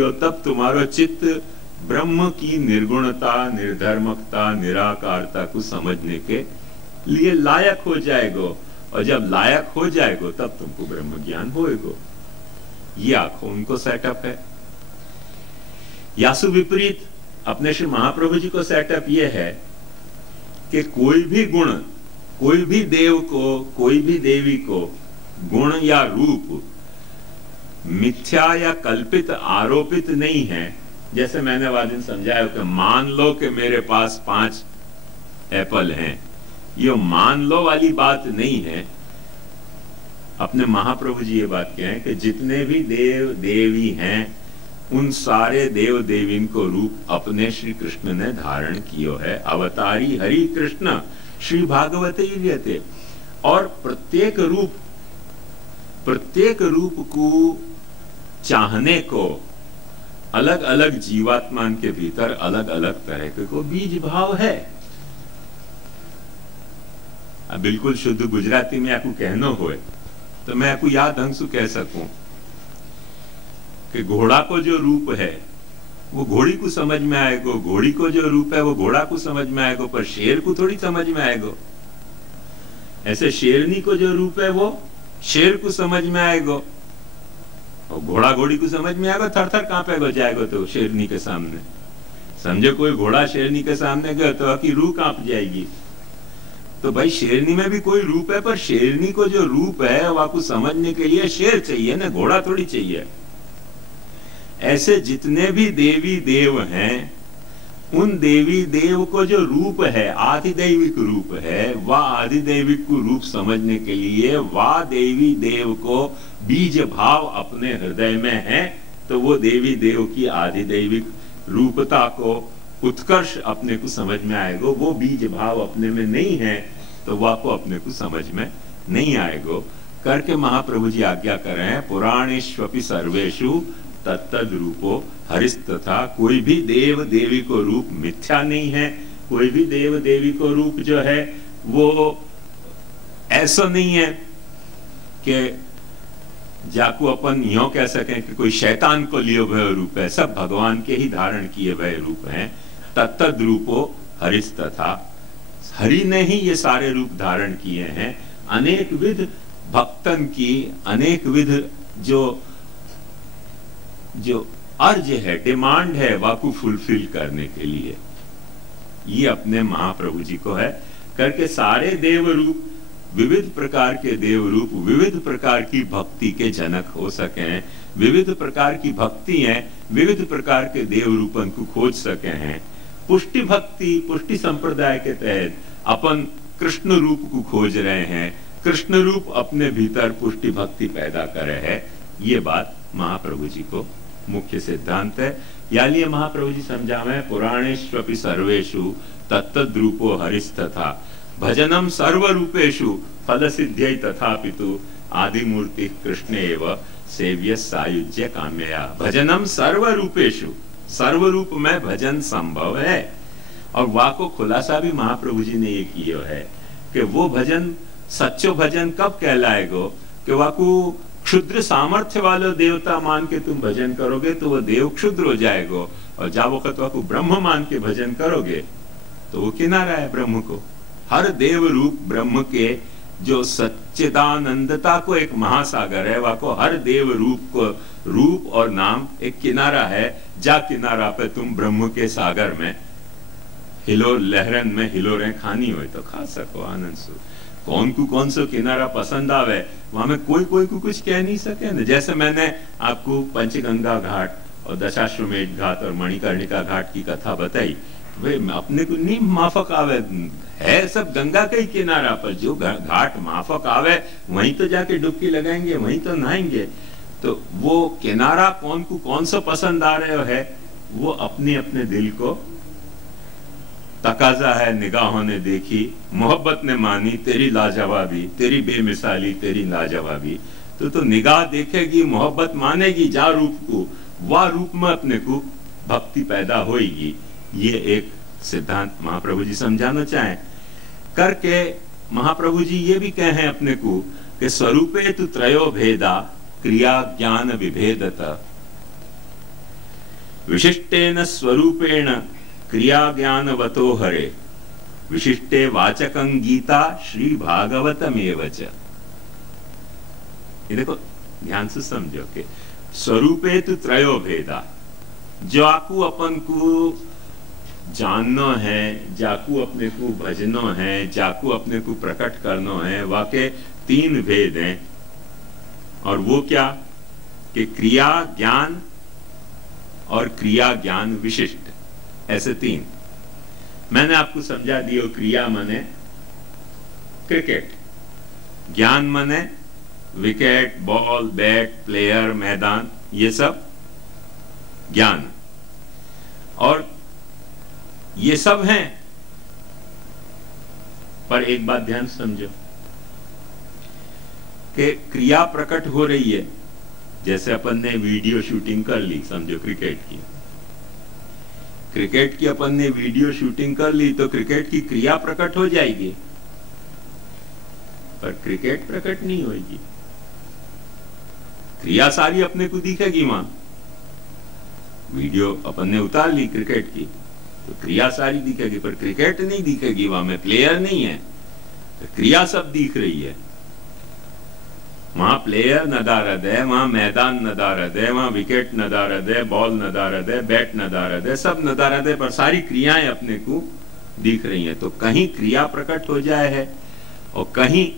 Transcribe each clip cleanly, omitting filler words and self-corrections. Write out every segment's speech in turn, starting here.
गयो तब तुम्हारो चित्त ब्रह्म की निर्गुणता, निर्धर्मकता, निराकारता को समझने के लिए लायक हो जाएगो, और जब लायक हो जाएगो तब तुमको ब्रह्म ज्ञान होएगो। ये आंखों उनको सेटअप है। यासु विपरीत अपने श्री महाप्रभु जी को सेटअप ये है कि कोई भी गुण, कोई भी देव को, कोई भी देवी को गुण या रूप मिथ्या या कल्पित, आरोपित नहीं है। जैसे मैंने वाले दिन समझाया कि मान लो कि मेरे पास 5 एप्पल हैं, ये मान लो वाली बात नहीं है। अपने महाप्रभु जी ये बात कहें कि जितने भी देव देवी हैं उन सारे देव देवीन को रूप अपने श्री कृष्ण ने धारण कियो है। अवतारी हरि कृष्ण श्री भागवते व्यते। और प्रत्येक रूप को चाहने को अलग अलग जीवात्मान के भीतर अलग अलग तरह को बीज भाव है। अब बिल्कुल शुद्ध गुजराती में आपको कहनो होए तो मैं आपको याद ढंग से कह सकूं कि घोड़ा को जो रूप है वो घोड़ी को समझ में आएगो, घोड़ी को जो रूप है वो घोड़ा को समझ में आएगो, पर शेर को थोड़ी समझ में आएगो। ऐसे शेरनी को जो रूप है वो शेर को समझ में आएगो, और घोड़ा घोड़ी को समझ में आएगा, थर थर कांपेगो जाएगो तो शेरनी के सामने। समझो कोई घोड़ा शेरनी के सामने गया तो आखिर रूह कांप जाएगी। तो भाई शेरनी में भी कोई रूप है, पर शेरनी को जो रूप है वह को समझने के लिए शेर चाहिए ना, घोड़ा थोड़ी चाहिए। ऐसे जितने भी देवी देव हैं उन देवी देव को जो रूप है, आदिदैविक रूप है, वह आदिदैविक को रूप समझने के लिए वह देवी देव को बीज भाव अपने हृदय में है, तो वो देवी देव की आदिदैविक रूपता को, उत्कर्ष अपने को समझ में आएगा। वो बीज भाव अपने में नहीं है तो वह को अपने को समझ में नहीं आएगो। करके महाप्रभु जी आज्ञा कर रहे हैं, पुराणेष्वपि सर्वेषु तत्तद रूपो हरिस्तथा। कोई भी देव देवी को रूप मिथ्या नहीं है, कोई भी देव देवी को रूप जो है वो ऐसा नहीं है कि जाको अपन यो कह सकें कि कोई शैतान को लिए हुए रूप है, सब भगवान के ही धारण किए हुए रूप हैं। तत्तद रूपो हरिस्तथा, हरि ने ही ये सारे रूप धारण किए हैं। अनेक विध भक्तन की अनेक विध जो अर्ज है, डिमांड है, वाकु फुलफिल करने के लिए ये अपने महाप्रभु जी को है। करके सारे देव रूप, विविध प्रकार के देव रूप विविध प्रकार की भक्ति के जनक हो सके, विविध प्रकार की भक्ति है, विविध प्रकार के देव रूपन को खोज सके हैं। पुष्टि भक्ति, पुष्टि संप्रदाय के तहत अपन कृष्ण रूप को खोज रहे हैं, कृष्ण रूप अपने भीतर पुष्टि भक्ति पैदा करे है। ये बात महाप्रभु जी को मुख्य सिद्धांत है। यानी महाप्रभु जी समझावे, पुराणेष्वपि सर्वेषु तत्तद रूपो हरिस्तथा भजनम सर्व रूपेषु फल सिद्ध्यै तथापितु आदिमूर्ति कृष्ण एव सेव्य सायुज्य काम्यया। भजनम सर्व रूपेषु, सर्व रूप में भजन संभव है। और वाह को खुलासा भी महाप्रभु जी ने ये किया है कि वो भजन सच्चो भजन कब कहलाएगो कि वाह को क्षुद्र सामर्थ्य वाले देवता मान के तुम भजन करोगे तो वो देव क्षुद्र हो जाएगो, और जा वक्त वाह को ब्रह्म मान के भजन करोगे तो वो किनारा है ब्रह्म को। हर देव रूप ब्रह्म के जो सच्चिदानंदता को एक महासागर है, वह को हर देव रूप को रूप और नाम एक किनारा है। जा किनारा पे तुम ब्रह्म के सागर में हिलो लहरन में हिलोरें खानी हो तो खा सको आनंद से। कौन सो किनारा पसंद आवे वहां में कोई को कुछ कह नहीं सके ना। जैसे मैंने आपको पंचगंगा घाट और दशाश्वमेध घाट और मणिकर्णिका घाट की कथा बताई, वे अपने को नहीं माफक आवे है, सब गंगा का ही किनारा पर जो घाट माफक आवे वहीं तो जाके डुबकी लगाएंगे, वहीं तो नहाएंगे। तो वो किनारा कौन सा पसंद आ रहे है वो अपने अपने दिल को तकाजा है। निगाहों ने देखी, मोहब्बत ने मानी तेरी लाजवाबी, तेरी बेमिसाली, तेरी लाजवाबी। तो निगाह देखेगी, मोहब्बत मानेगी जा रूप को, वह रूप में अपने को भक्ति पैदा होगी। ये एक सिद्धांत महाप्रभु जी समझाना चाहें। करके महाप्रभु जी ये भी कहे अपने को कि स्वरूपे तु त्रयो भेदा क्रिया ज्ञान विभेदता। विशिष्टेन स्वरूपेण क्रिया ज्ञानवतो हरे विशिष्टे वाचकं गीता श्री भागवतमेव च। ये देखो ध्यान से समझो कि स्वरूपे तो त्रयो भेदा, जो आकू अपन को जानना है, जाकू अपने को भजनो है, जाकू अपने को प्रकट करना है, वाके तीन भेद हैं। और वो क्या कि क्रिया ज्ञान और क्रिया ज्ञान विशिष्ट, ऐसे तीन। मैंने आपको समझा दिया। क्रिया माने क्रिकेट, ज्ञान माने विकेट, बॉल, बैट, प्लेयर, मैदान, ये सब ज्ञान। और ये सब हैं, पर एक बात ध्यान समझो कि क्रिया प्रकट हो रही है। जैसे अपन ने वीडियो शूटिंग कर ली, समझो क्रिकेट की अपन ने वीडियो शूटिंग कर ली, तो क्रिकेट की क्रिया प्रकट हो जाएगी, पर क्रिकेट प्रकट नहीं होगी। क्रिया सारी अपने को दिखेगी वहां। वीडियो अपन ने उतार ली क्रिकेट की, तो क्रिया सारी दिखेगी, पर क्रिकेट नहीं दिखेगी वहां में, प्लेयर नहीं है। तो क्रिया सब दिख रही है। वहां प्लेयर नदारद है, वहां मैदान नदारद है, वहां विकेट नदारद है, बॉल नदारद है, बैट नदारद है, सब नदारद है, पर सारी क्रियाएं अपने को दिख रही हैं। तो कहीं क्रिया प्रकट हो जाए है और कहीं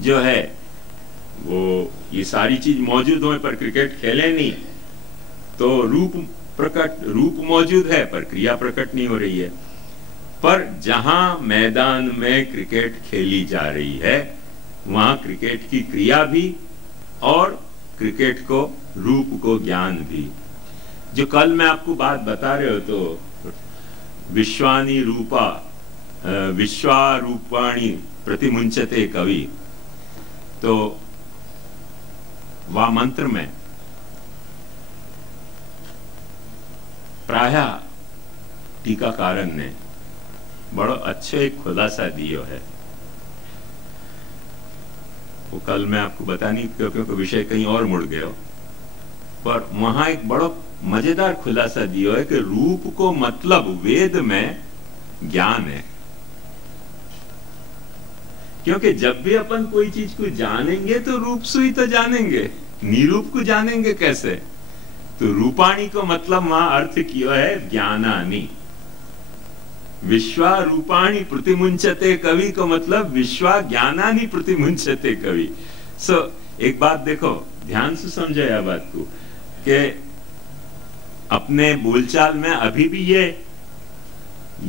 जो है वो ये सारी चीज मौजूद हो, पर क्रिकेट खेले नहीं, तो रूप मौजूद है पर क्रिया प्रकट नहीं हो रही है। पर जहां मैदान में क्रिकेट खेली जा रही है, वहां क्रिकेट की क्रिया भी और क्रिकेट को रूप को ज्ञान भी। जो कल मैं आपको बात बता रहे हो, तो विश्वानी रूपा विश्वारूपाणी प्रतिमुंचते कवि, तो वह मंत्र में प्रायः टीकाकारन ने बड़ा अच्छे एक खुलासा दियो है। वो कल मैं आपको बतानी, क्योंकि विषय कहीं और मुड़ गया, पर वहां एक बड़ा मजेदार खुलासा दियो है कि रूप को मतलब वेद में ज्ञान है। क्योंकि जब भी अपन कोई चीज को जानेंगे तो रूप से ही तो जानेंगे, निरूप को जानेंगे कैसे? तो रूपाणी को मतलब वहां अर्थ किया है ज्ञानानी। विश्वा रूपाणी प्रतिमुंचते कवि को मतलब विश्वा ज्ञानानी प्रतिमुंचते कवि। सो एक बात देखो, ध्यान से समझो यह बात को कि अपने बोलचाल में अभी भी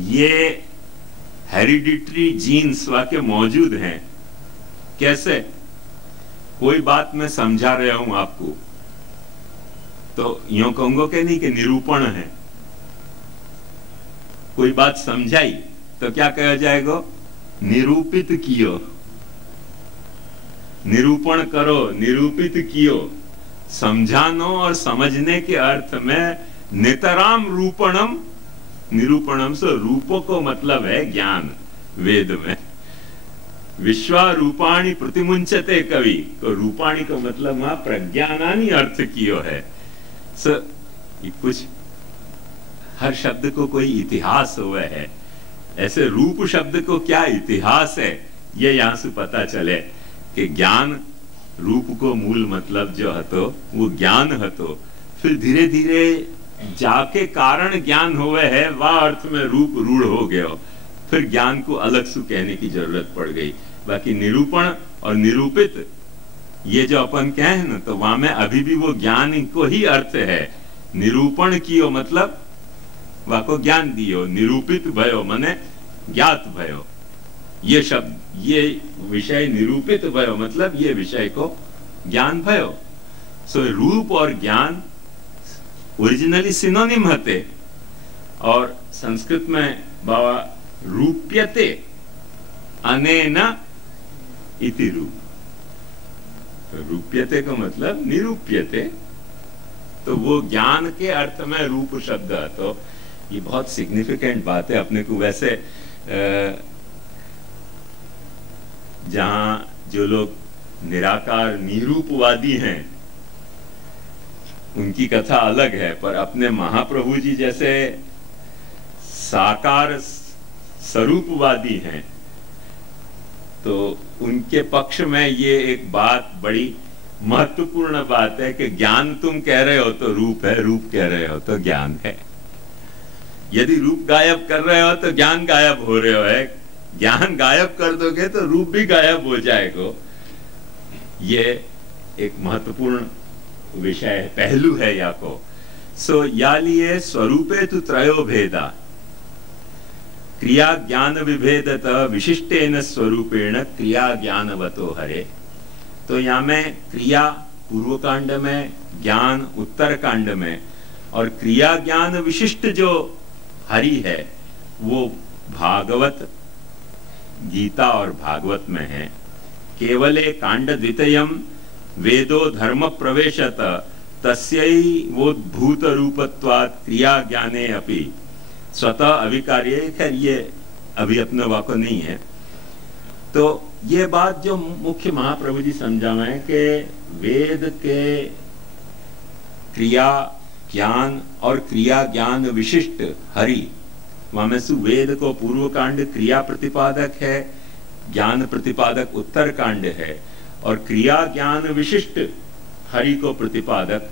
ये हेरिडिटरी जीन्स वाके मौजूद हैं। कैसे? कोई बात मैं समझा रहा हूं आपको, तो यूं कहूंगा कि नहीं कि निरूपण है। कोई बात समझाई तो क्या कहा जाएगा? निरूपित कियो, निरूपण करो, निरूपित कियो। समझानो और समझने के अर्थ में नितराम रूपणम, निरूपणम से रूपों को मतलब है ज्ञान वेद में। विश्वा रूपाणी प्रतिमुंचते कवि को रूपाणी को मतलब वहां प्रज्ञानानी अर्थ कियो है। ये कुछ हर शब्द को कोई इतिहास हुआ है, ऐसे रूप शब्द को क्या इतिहास है, ये यहां से पता चले कि ज्ञान रूप को मूल मतलब जो हतो वो ज्ञान हतो, फिर धीरे धीरे जाके कारण ज्ञान हुए है, वह अर्थ में रूप रूढ़ हो गया, फिर ज्ञान को अलग से कहने की जरूरत पड़ गई। बाकी निरूपण और निरूपित ये जो अपन कहें ना, तो वहां में अभी भी वो ज्ञान को ही अर्थ है। निरूपण कियो मतलब वाको ज्ञान दियो, निरूपित भयो मने ज्ञात भयो। ये शब्द, ये विषय निरूपित भयो मतलब ये विषय को ज्ञान भयो। सो रूप और ज्ञान ओरिजिनली सिनोनिम हते, और संस्कृत में बाबा रूप्यते अनेन इति रूप। रूप्यते का मतलब निरूप्यते, तो वो ज्ञान के अर्थ में रूप शब्द। तो ये बहुत सिग्निफिकेंट बात है अपने को। वैसे जहां जो लोग निराकार निरूपवादी हैं, उनकी कथा अलग है, पर अपने महाप्रभु जी जैसे साकार स्वरूपवादी हैं, तो उनके पक्ष में ये एक बात बड़ी महत्वपूर्ण बात है कि ज्ञान तुम कह रहे हो तो रूप है, रूप कह रहे हो तो ज्ञान है। यदि रूप गायब कर रहे हो तो ज्ञान गायब हो रहे हो है, ज्ञान गायब कर दोगे तो रूप भी गायब हो जाएगा। ये एक महत्वपूर्ण विषय है, पहलू है या को। सो या लिए स्वरूपे तु त्रयो भेदा क्रिया ज्ञान विभेदत विशिष्टेन स्वरूपेण क्रिया ज्ञानवतो हरे। तो यहाँ में क्रिया पूर्व कांड में, ज्ञान उत्तर कांड में, और क्रिया ज्ञान विशिष्ट जो हरि है वो भागवत, गीता और भागवत में है। केवले कांड द्वितीयम वेदो धर्म प्रवेशत तस्यै वो भूत रूपत्वात् क्रिया ज्ञाने अपि स्वतः अभिकार्य। खैर ये अभी अपने वाको नहीं है। तो ये बात जो मुख्य महाप्रभु जी समझावे कि वेद के क्रिया ज्ञान और क्रिया ज्ञान विशिष्ट हरि, वहां से वेद को पूर्व कांड क्रिया प्रतिपादक है, ज्ञान प्रतिपादक उत्तर कांड है, और क्रिया ज्ञान विशिष्ट हरि को प्रतिपादक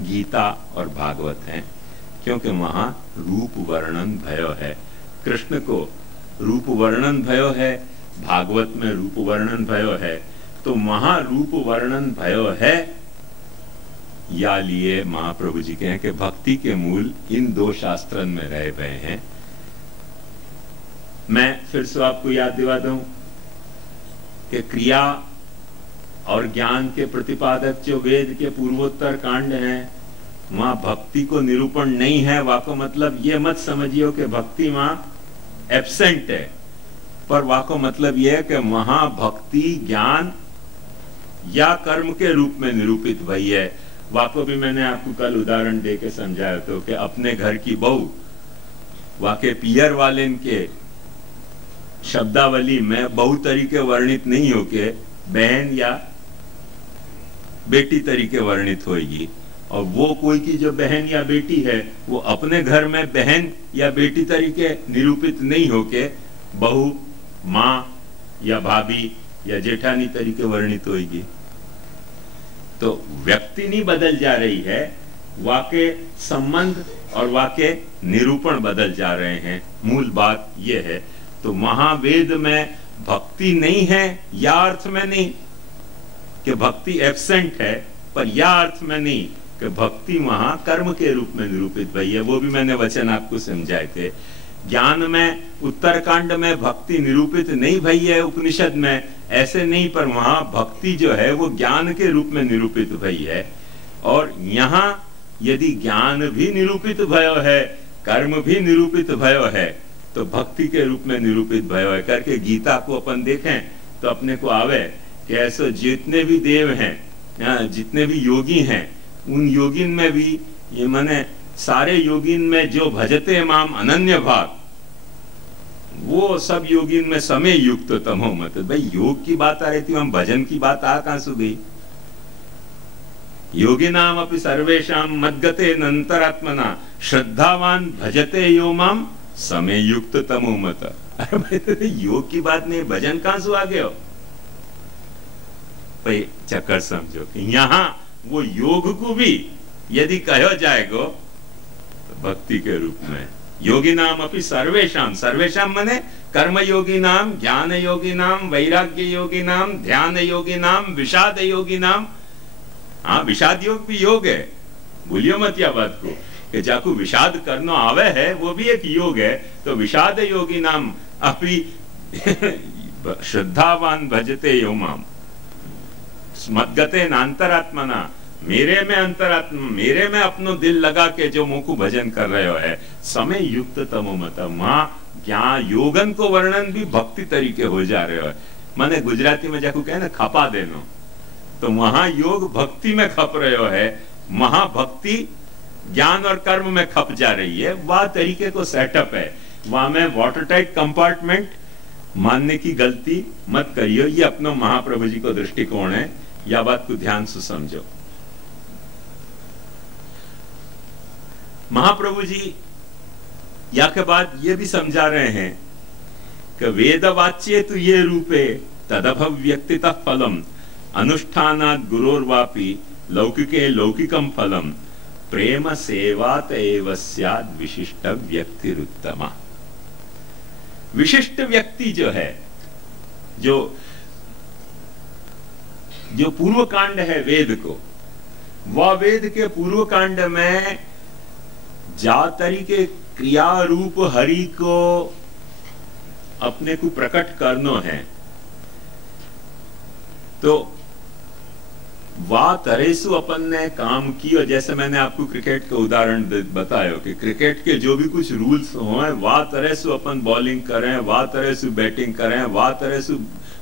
गीता और भागवत है, क्योंकि वहां रूप वर्णन भयो है। कृष्ण को रूप वर्णन भयो है, भागवत में रूप वर्णन भयो है, तो वहां रूप वर्णन भयो है। या लिए महाप्रभु जी कहें कि भक्ति के मूल इन दो शास्त्रन में रह गए हैं। मैं फिर से आपको याद दिला दूं कि क्रिया और ज्ञान के प्रतिपादक जो वेद के पूर्वोत्तर कांड हैं, वहां भक्ति को निरूपण नहीं है। वाको मतलब ये मत समझियो कि भक्ति वहां एब्सेंट है, पर वाको मतलब यह है कि वहां भक्ति ज्ञान या कर्म के रूप में निरूपित भई है। वाको भी मैंने आपको कल उदाहरण दे के समझाया तो कि अपने घर की बहू वाके पियर वाले के शब्दावली में बहु तरीके वर्णित नहीं होके बहन या बेटी तरीके वर्णित होगी, और वो कोई की जो बहन या बेटी है वो अपने घर में बहन या बेटी तरीके निरूपित नहीं होके बहू, माँ या भाभी या जेठानी तरीके वर्णित होगी। तो व्यक्ति नहीं बदल जा रही है, वाके संबंध और वाके निरूपण बदल जा रहे हैं। मूल बात यह है। तो महावेद में भक्ति नहीं है या अर्थ में नहीं कि भक्ति एब्सेंट है, पर या अर्थ में नहीं कि भक्ति वहां कर्म के रूप में निरूपित भई है। वो भी मैंने वचन आपको समझाए थे। ज्ञान में उत्तरकांड में भक्ति निरूपित नहीं भई है उपनिषद में, ऐसे नहीं, पर वहां भक्ति जो है वो ज्ञान के रूप में निरूपित भई है। और यहाँ यदि ज्ञान भी निरूपित भयो है, कर्म भी निरूपित भयो है, तो भक्ति के रूप में निरूपित भयो है करके गीता को अपन देखें तो अपने को आवे कि ऐसे जितने भी देव हैं, जितने भी योगी हैं, उन योगिन में भी ये माने सारे योगिन में जो भजते माम अनन्य भाग, वो सब योगिन में समय युक्त तमो मत। भाई योग की बात आ रही थी, हम भजन की बात आ कहां से गई? योगिनाम अपि सर्वेषाम मद्गते नंतरात्मना श्रद्धावान भजते यो माम समय युक्त तमो मत। अरे भाई योग की बात नहीं, भजन कहां से आ गए हो? भाई चक्कर समझो कि यहाँ वो योग को भी यदि कहो जाएगा तो भक्ति के रूप में योगी नाम अपनी सर्वेशम, सर्वेशम माने कर्म योगी नाम, ज्ञान योगी नाम, वैराग्य योगी नाम, ध्यान योगी नाम, विषाद योगी नाम। हाँ, विषाद योग भी योग है, भूलियो मत या बात को कि जाकू विषाद करना आवे है वो भी एक योग है। तो विषाद योगी नाम अपनी श्रद्धावान भजते यो माम मद्गते नांतरात्मना, मेरे में अंतरात्मा, मेरे में अपनो दिल लगा के जो मुकु भजन कर रहे हो है समय युक्त तमो मत। मां ज्ञान योगन को वर्णन भी भक्ति तरीके हो जा रहे हो। माने गुजराती में जाकू कहे ना खपा देनो, तो वहां योग भक्ति में खप रहे हो है, महाभक्ति ज्ञान और कर्म में खप जा रही है। वह तरीके को सेटअप है। वहां में वाटर टाइट कंपार्टमेंट मानने की गलती मत करियो। ये अपनो महाप्रभु जी को दृष्टिकोण है, या बात को ध्यान से समझो। महाप्रभु जी या के बाद ये भी समझा रहे हैं कि वेद वाच्ये तु ये रूपे तदभव व्यक्तितः फलम अनुष्ठानात् गुरोर्वापि लौकिके लौकिकम फलम प्रेम सेवात एव स्यात् विशिष्ट व्यक्तिरुत्तमा। विशिष्ट व्यक्ति जो है, जो पूर्व कांड है वेद को, वह वेद के पूर्व कांड में जा तरीके क्रिया रूप हरि को अपने को प्रकट करनो है, तो वाह तरेसु अपन ने काम किया। जैसे मैंने आपको क्रिकेट का उदाहरण बताया कि क्रिकेट के जो भी कुछ रूल्स हो, वाह तरेसु अपन बॉलिंग करें, वाह तरेसु बैटिंग करें, वाह तरेसु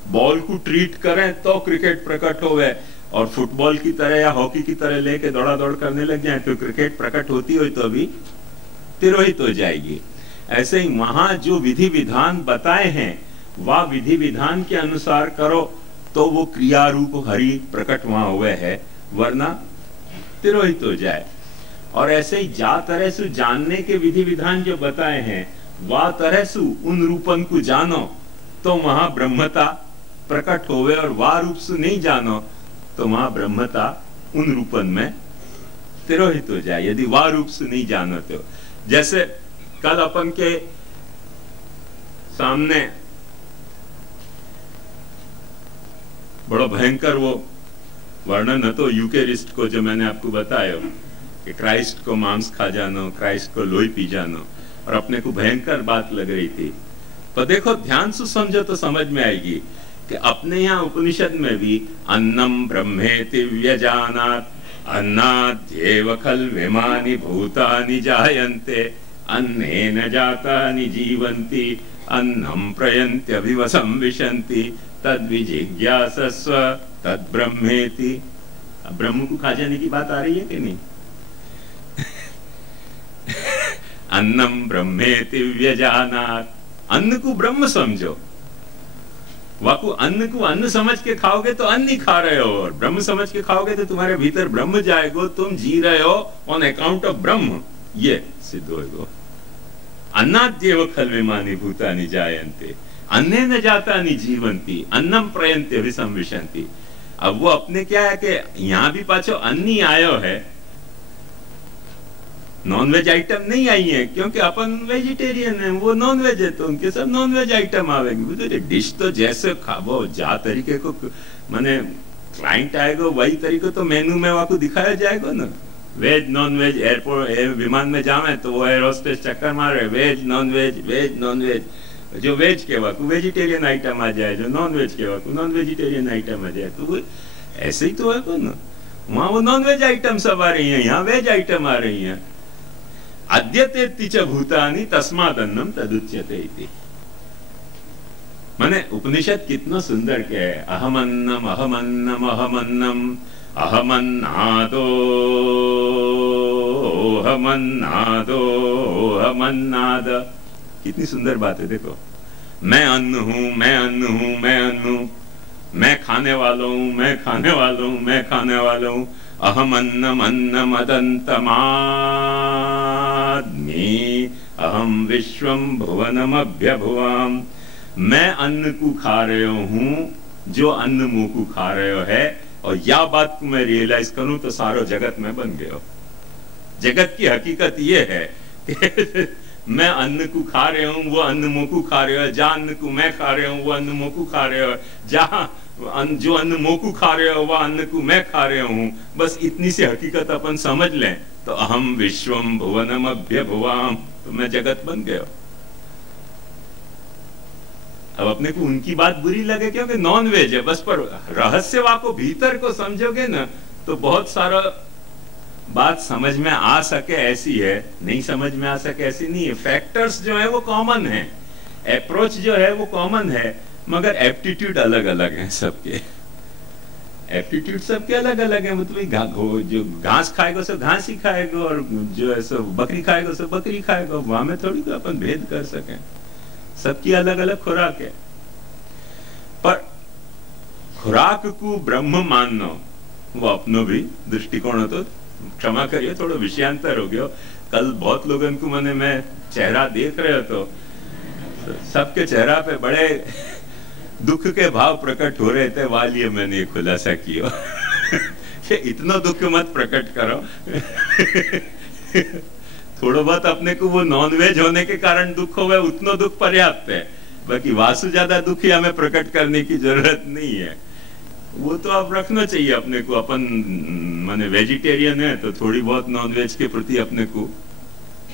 बॉल को ट्रीट करें तो क्रिकेट प्रकट होवे। और फुटबॉल की तरह या हॉकी की तरह लेके दौड़ा दौड़ करने लग जाए तो क्रिकेट प्रकट होती हो तो अभी तिरोहित हो जाएगी। ऐसे ही वहां जो विधि विधान बताए हैं वह विधि विधान के अनुसार करो तो वो क्रिया रूप हरि प्रकट वहां हुए है, वरना तिरोहित हो जाए। और ऐसे ही जा तरह से जानने के विधि विधान जो बताए हैं वह तरह से उन रूपन को जानो तो वहां ब्रह्मता प्रकट होवे, और वह रूप से नहीं जानो तो वहां ब्रह्मता उन रूपन में तिरोहित हो जाए, यदि वह रूप से नहीं जानो तो। जैसे कल अपन के सामने बड़ा भयंकर वो वर्णन है तो यूकेरिस्ट को जो मैंने आपको बताया कि क्राइस्ट को मांस खा जानो, क्राइस्ट को लोही पी जानो, और अपने को भयंकर बात लग रही थी। तो देखो ध्यान से समझो तो समझ में आएगी कि अपने यहाँ उपनिषद में भी अन्नम ब्रह्मेति व्यजानात् अन्नाद्येव खल्विमानि भूतानि जायन्ते अन्नेन जातानि जीवन्ति अन्नं प्रयन्त्यभिवसं विशन्ति तद्विजिज्ञासस्व तद्ब्रह्मेति। अब ब्रह्म को खा जाने की बात आ रही है कि नहीं? अन्नम ब्रह्मेति व्यजानात्, अन्न को ब्रह्म समझो। वाकु अन्न को अन्न समझ के खाओगे तो अन्न ही खा रहे हो, और ब्रह्म समझ के खाओगे तो तुम्हारे भीतर ब्रह्म जाएगो, तुम जी रहे हो ऑन अकाउंट ऑफ ब्रह्म, ये सिद्ध होएगो। अन्नाद्येव खल्विमानि भूतानि जायन्ते अन्नेन जातानि जीवन्ति अन्नम प्रयन्ते अभिसंविशन्ति। अब वो अपने क्या है कि यहाँ भी पाछो अन्न ही आयो है, नॉनवेज आइटम नहीं आई है, क्योंकि अपन वेजिटेरियन है, वो नॉनवेज है तो उनके सब नॉनवेज आइटम आवेंगे। तो डिश तो जैसे खाओ जा तरीके को माने क्लाइंट आएगा वही तरीके तो मेनू में वहां को दिखाया जाएगा ना। वेज नॉन वेज एयरपोर्ट विमान में जावे तो वो एयर होस्टेस चक्कर मारे वेज नॉन वेज, जो वेज के वक्त वेजिटेरियन आइटम आ जाए, जो नॉन वेज के वक्त नॉन वेजिटेरियन आइटम आ जाए, तो वो ऐसे ही तो है ना। वहां वो नॉन वेज आइटम सब आ रही है, यहाँ वेज आइटम आ रही है। अद्यतेति च भूतानि तस्मादन्नम तदुच्यते इति। माने उपनिषद कितना सुंदर के है, अहमन्नम अहमन्नम अहमन्नम अहमन्नादो अहमन्नादो अहमन्नाद। कितनी सुंदर बात है, देखो मैं अन्न हूं, मैं अन्न हूं, मैं अन्न हूं, मैं खाने वाला हूं, मैं खाने वाला हूं, मैं खाने वाला हूं। अहम अन्नम अन्नम अदंतमाद्मि अहम विश्वम भुवनम अभ्यभुवाम। मैं अन्न को खा रहे हूं जो अन्न मुंह को खा रहे हो है, और या बात को मैं रियलाइज करूं तो सारो जगत में बन गयो। जगत की हकीकत ये है कि मैं अन्न को खा रहे हूं वो अन्न मुंह को खा रहे हो, जहां अन्न को मैं खा रहे हूं वो अन्न मुंह को खा रहे हो, जहां जो अन्न मुंह को खा रहे हो वह अन्न को मैं खा रहे हूं। बस इतनी सी हकीकत अपन समझ लें तो अहम विश्वम भुवनम अभ्यभुवाम, तो मैं जगत बन गया। अब अपने को उनकी बात बुरी लगे क्योंकि नॉन वेज है बस, पर रहस्य को भीतर को समझोगे ना तो बहुत सारा बात समझ में आ सके ऐसी है, नहीं समझ में आ सके ऐसी नहीं है। फैक्टर्स जो है वो कॉमन है, अप्रोच जो है वो कॉमन है, मगर एप्टीट्यूड अलग अलग है सबके। एप्टीट्यूड सबके अलग अलग है। मतलब जो घास खाएगा सब घास ही खाएगा, और जो है सब बकरी खाएगा सब बकरी खाएगा। वहां में थोड़ी तो अपन भेद कर सके, सबकी अलग अलग खुराक है। पर खुराक को ब्रह्म मानना वो अपनो भी दृष्टिकोण हो, तो क्षमा करिए थोड़ा विषयांतर हो गया। कल बहुत लोगों को मैंने मैं चेहरा देख रहे हो तो सबके चेहरा पे बड़े दुख के भाव प्रकट हो रहे थे, वालिए मैंने खुलासा किया कि इतना दुख मत प्रकट करो थोड़ा बहुत अपने को वो नॉनवेज होने के कारण दुख हो गए, उतना दुख पर्याप्त है, बाकी वासु ज्यादा दुख ही हमें प्रकट करने की जरूरत नहीं है। वो तो आप रखना चाहिए अपने को, अपन माने वेजिटेरियन है तो थोड़ी बहुत नॉनवेज के प्रति अपने को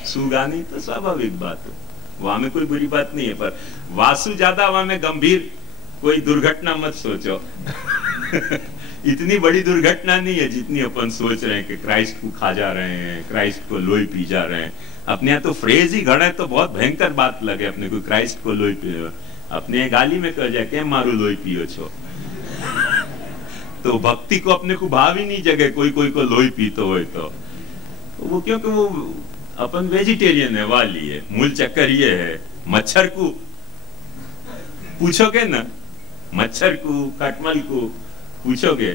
सुगानी तो स्वाभाविक बात है, वहां में कोई बुरी बात नहीं है, पर वासु ज्यादा वहां में गंभीर कोई दुर्घटना मत सोचो इतनी बड़ी दुर्घटना नहीं है जितनी अपन सोच रहे हैं कि क्राइस्ट को खा जा रहे हैं, क्राइस्ट को लोई पी जा रहे हैं। अपने यहाँ तो फ्रेज ही घड़े तो बहुत भयंकर बात लगे अपने को, क्राइस्ट को लोई पियो, अपने गाली में कह जाए क्या मारू लोई पियो छो तो भक्ति को अपने को भाव ही नहीं जगे कोई कोई को लोई पीतो हो तो वो, क्योंकि वो अपन वेजिटेरियन है, वाली है। मूल चक्कर ये है, मच्छर को पूछोगे ना, मच्छर को खटमल को पूछोगे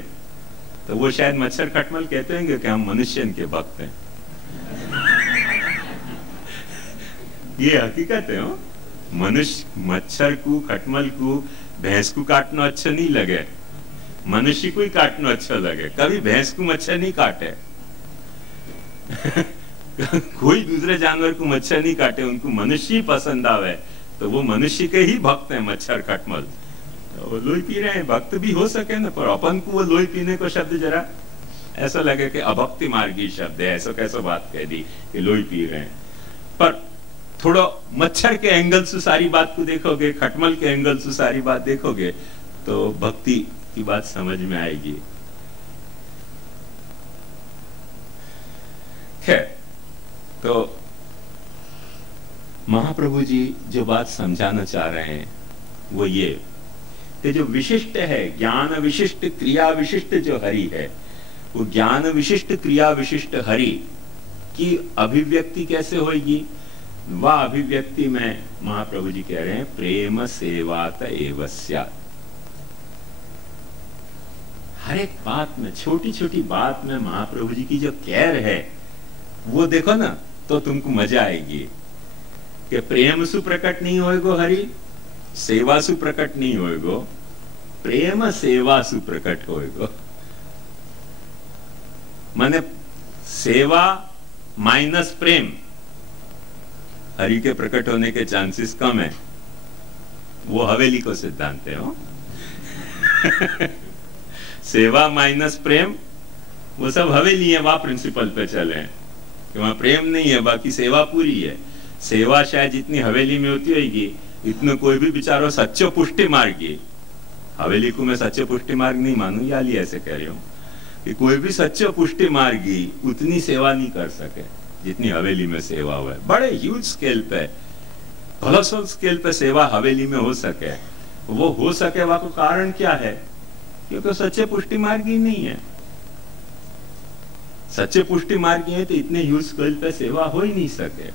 तो वो शायद मच्छर खटमल कहते हैं कि हम मनुष्य के भक्त हैं ये हकीकत है। मनुष्य मच्छर को खटमल को भैंस को काटना अच्छा नहीं लगे, मनुष्य को ही काटना अच्छा लगे, कभी भैंस को मच्छर नहीं काटे कोई दूसरे जानवर को मच्छर नहीं काटे, उनको मनुष्य ही पसंद आवे तो वो मनुष्य के ही भक्त है मच्छर खटमल। वो लोई पी रहे हैं, भक्त भी हो सके ना, पर अपन को वो लोई पीने को शब्द जरा ऐसा लगे कि अभक्ति मार्गी शब्द है, ऐसा कैसा बात कह दी कि लोई पी रहे हैं। पर थोड़ा मच्छर के एंगल से सारी बात को देखोगे, खटमल के एंगल से सारी बात देखोगे तो भक्ति की बात समझ में आएगी। खैर, तो महाप्रभु जी जो बात समझाना चाह रहे हैं वो ये कि जो विशिष्ट है, ज्ञान विशिष्ट क्रिया विशिष्ट जो हरि है, वो ज्ञान विशिष्ट क्रिया विशिष्ट हरि की अभिव्यक्ति कैसे होगी? वह अभिव्यक्ति में महाप्रभु जी कह रहे हैं प्रेम सेवात एव स्यात्। हर एक बात में, छोटी छोटी बात में महाप्रभु जी की जो केयर है वो देखो ना तो तुमको मजा आएगी कि प्रेम सु प्रकट नहीं होएगो हरि, सेवा सु प्रकट नहीं होएगो, प्रेम सेवा सु प्रकट होएगो। माने सेवा माइनस प्रेम, हरि के प्रकट होने के चांसेस कम है। वो हवेली को सिद्धांत है हो सेवा माइनस प्रेम, वो सब हवेली है, वहां प्रिंसिपल पे चले हैं कि वहां प्रेम नहीं है, बाकी सेवा पूरी है। सेवा शायद जितनी हवेली में होती होगी इतने कोई भी बेचारो सच्चो पुष्टि मार्गी, हवेली को मैं सच्चे पुष्टि मार्ग नहीं मानू, या ऐसे कह रही हूँ कि कोई भी सच्चो पुष्टि मार्गी उतनी सेवा नहीं कर सके जितनी हवेली में सेवा हुआ है। बड़े ह्यूज स्केल पे, कोलोसल स्केल पे सेवा हवेली में हो सके, वो हो सके वहां को कारण क्या है? क्योंकि सच्चे पुष्टि मार्गी नहीं है। सच्चे पुष्टि मार्गी है तो इतने ह्यूज स्केल पे सेवा हो ही नहीं सके।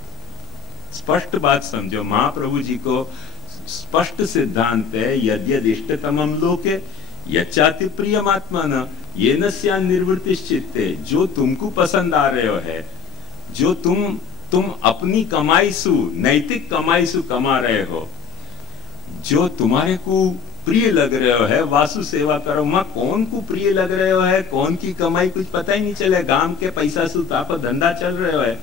स्पष्ट बात समझो, महाप्रभु जी को स्पष्ट सिद्धांत है, यद्यद् इष्टतमं लोके यच्चाति प्रियमात्मन येन स्यात् निर्वृत्तिश्चित्ते। जो तुमको पसंद आ रहे हो है, जो तुम अपनी कमाई सु, नैतिक कमाई सु कमा रहे हो, जो तुम्हारे को प्रिय लग रहे हो है, वासु सेवा करो। मां कौन को प्रिय लग रहे हो है, कौन की कमाई कुछ पता ही नहीं चले, गांव के पैसा सु ताप धंधा चल रहे हो है,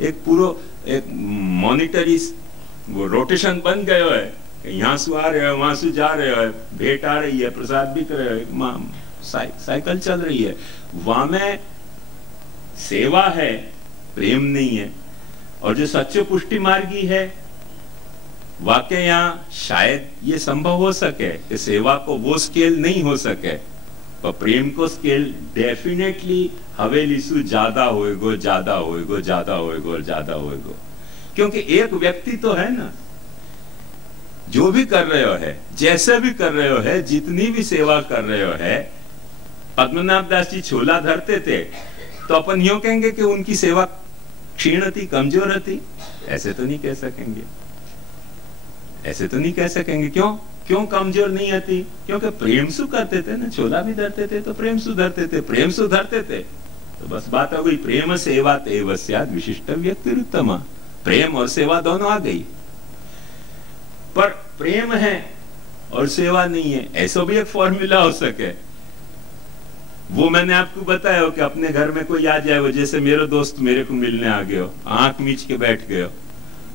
एक पूरा एक मॉनिटरी वो रोटेशन बन गयो है, यहाँ से आ रहे हो वहां से जा रहे हो, भेंट आ रही है, प्रसाद भी कर रहे हो, साइकिल चल रही है, वहां में सेवा है, प्रेम नहीं है। और जो सच्चे पुष्टि मार्गी है, वाकई यहाँ शायद ये संभव हो सके कि सेवा को वो स्केल नहीं हो सके, पर प्रेम को स्केल डेफिनेटली हवेली से ज्यादा होएगो, ज्यादा होएगो, ज्यादा होएगो और ज्यादा होएगो। क्योंकि एक व्यक्ति तो है ना, जो भी कर रहे हो है, जैसे भी कर रहे हो है, जितनी भी सेवा कर रहे हो है। पद्मनाभ दास जी छोला धरते थे तो अपन यूं कहेंगे कि उनकी सेवा क्षीण थी, कमजोर थी? ऐसे तो नहीं कह सकेंगे, ऐसे तो नहीं कह सकेंगे। क्यों कमजोर नहीं आती? क्योंकि प्रेम सु करते थे ना, छोला भी धरते थे तो प्रेम सु धरते थे, प्रेम सु धरते थे तो बस बात हो गई, प्रेम सेवा तेव स्यात् विशिष्ट व्यक्तिरुत्तमा। प्रेम और सेवा दोनों आ गई। पर प्रेम है और सेवा नहीं है, ऐसा भी एक फॉर्मूला हो सके। वो मैंने आपको बताया हो कि अपने घर में कोई आ जाए, वो जैसे मेरे दोस्त मेरे को मिलने आ गए हो, आंख मीच के बैठ गए हो,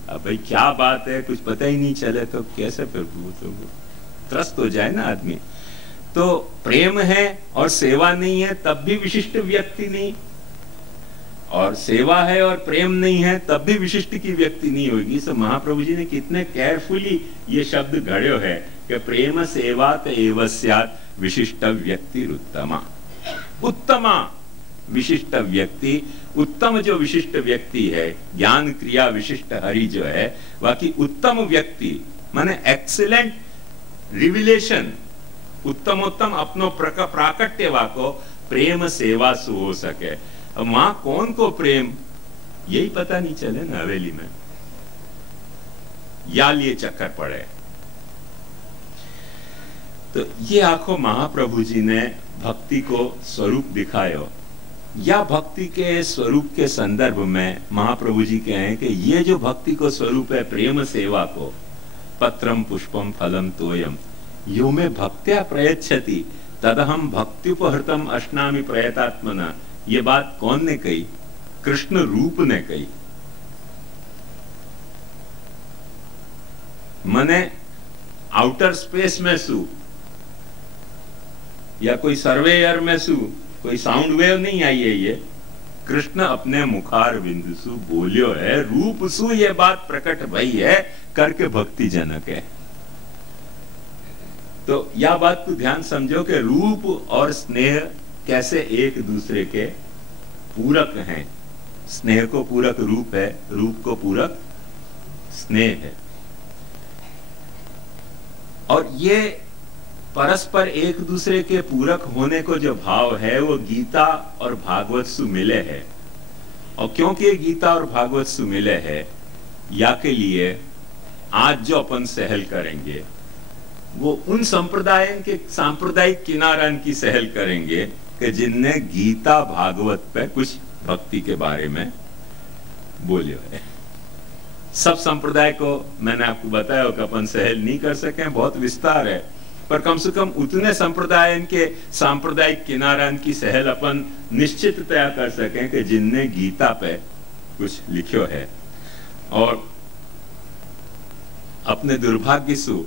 अब भाई क्या बात है कुछ पता ही नहीं चले तो कैसे फिर तो त्रस्त हो जाए ना आदमी। तो प्रेम है और सेवा नहीं है तब भी विशिष्ट व्यक्ति नहीं, और सेवा है और प्रेम नहीं है तब भी विशिष्ट की व्यक्ति नहीं होगी। सो महाप्रभु जी ने कितने केयरफुली ये शब्द गढ़ो है कि प्रेम सेवा एव स्यात् विशिष्ट व्यक्ति उत्तमा। उत्तमा विशिष्ट व्यक्ति, उत्तम जो विशिष्ट व्यक्ति है, ज्ञान क्रिया विशिष्ट हरि जो है, बाकी उत्तम व्यक्ति माने एक्सीलेंट रिविलेशन, उत्तमोत्तम अपनो प्राकट्य वाको प्रेम सेवा सु हो सके। अब वहां कौन को प्रेम यही पता नहीं चले ना हवेली में, या लिए चक्कर पड़े। तो ये आंखों महाप्रभु जी ने भक्ति को स्वरूप दिखायो, या भक्ति के स्वरूप के संदर्भ में महाप्रभु जी कहें कि ये जो भक्ति को स्वरूप है प्रेम सेवा को, पत्रम पुष्पम फलम तोयम यो में भक्त्या प्रयच्छति तदहम भक्त्युपहृतम अश्नामि प्रयतात्मना। ये बात कौन ने कही? कृष्ण रूप ने कही। मने आउटर स्पेस में सु या कोई सर्वेयर में सु कोई साउंड वेव नहीं आई है, ये कृष्ण अपने मुखार बिंदु सु बोलियो है, रूप सु ये बात प्रकट भई है करके भक्ति जनक है। तो यह बात को ध्यान समझो कि रूप और स्नेह कैसे एक दूसरे के पूरक हैं। स्नेह को पूरक रूप है, रूप को पूरक स्नेह है, और ये परस्पर एक दूसरे के पूरक होने को जो भाव है वो गीता और भागवत सु मिले है। और क्योंकि गीता और भागवत सु मिले है, या के लिए आज जो अपन सहल करेंगे वो उन संप्रदाय के सांप्रदायिक किनारन की सहल करेंगे कि जिनने गीता भागवत पे कुछ भक्ति के बारे में बोले है। सब संप्रदाय को मैंने आपको बताया कि अपन सहल नहीं कर सके, बहुत विस्तार है, पर कम से कम उतने संप्रदाय के सांप्रदायिक किनारन की सहल अपन निश्चित तय कर सकें कि जिनने गीता पे कुछ लिखो है। और अपने दुर्भाग्य से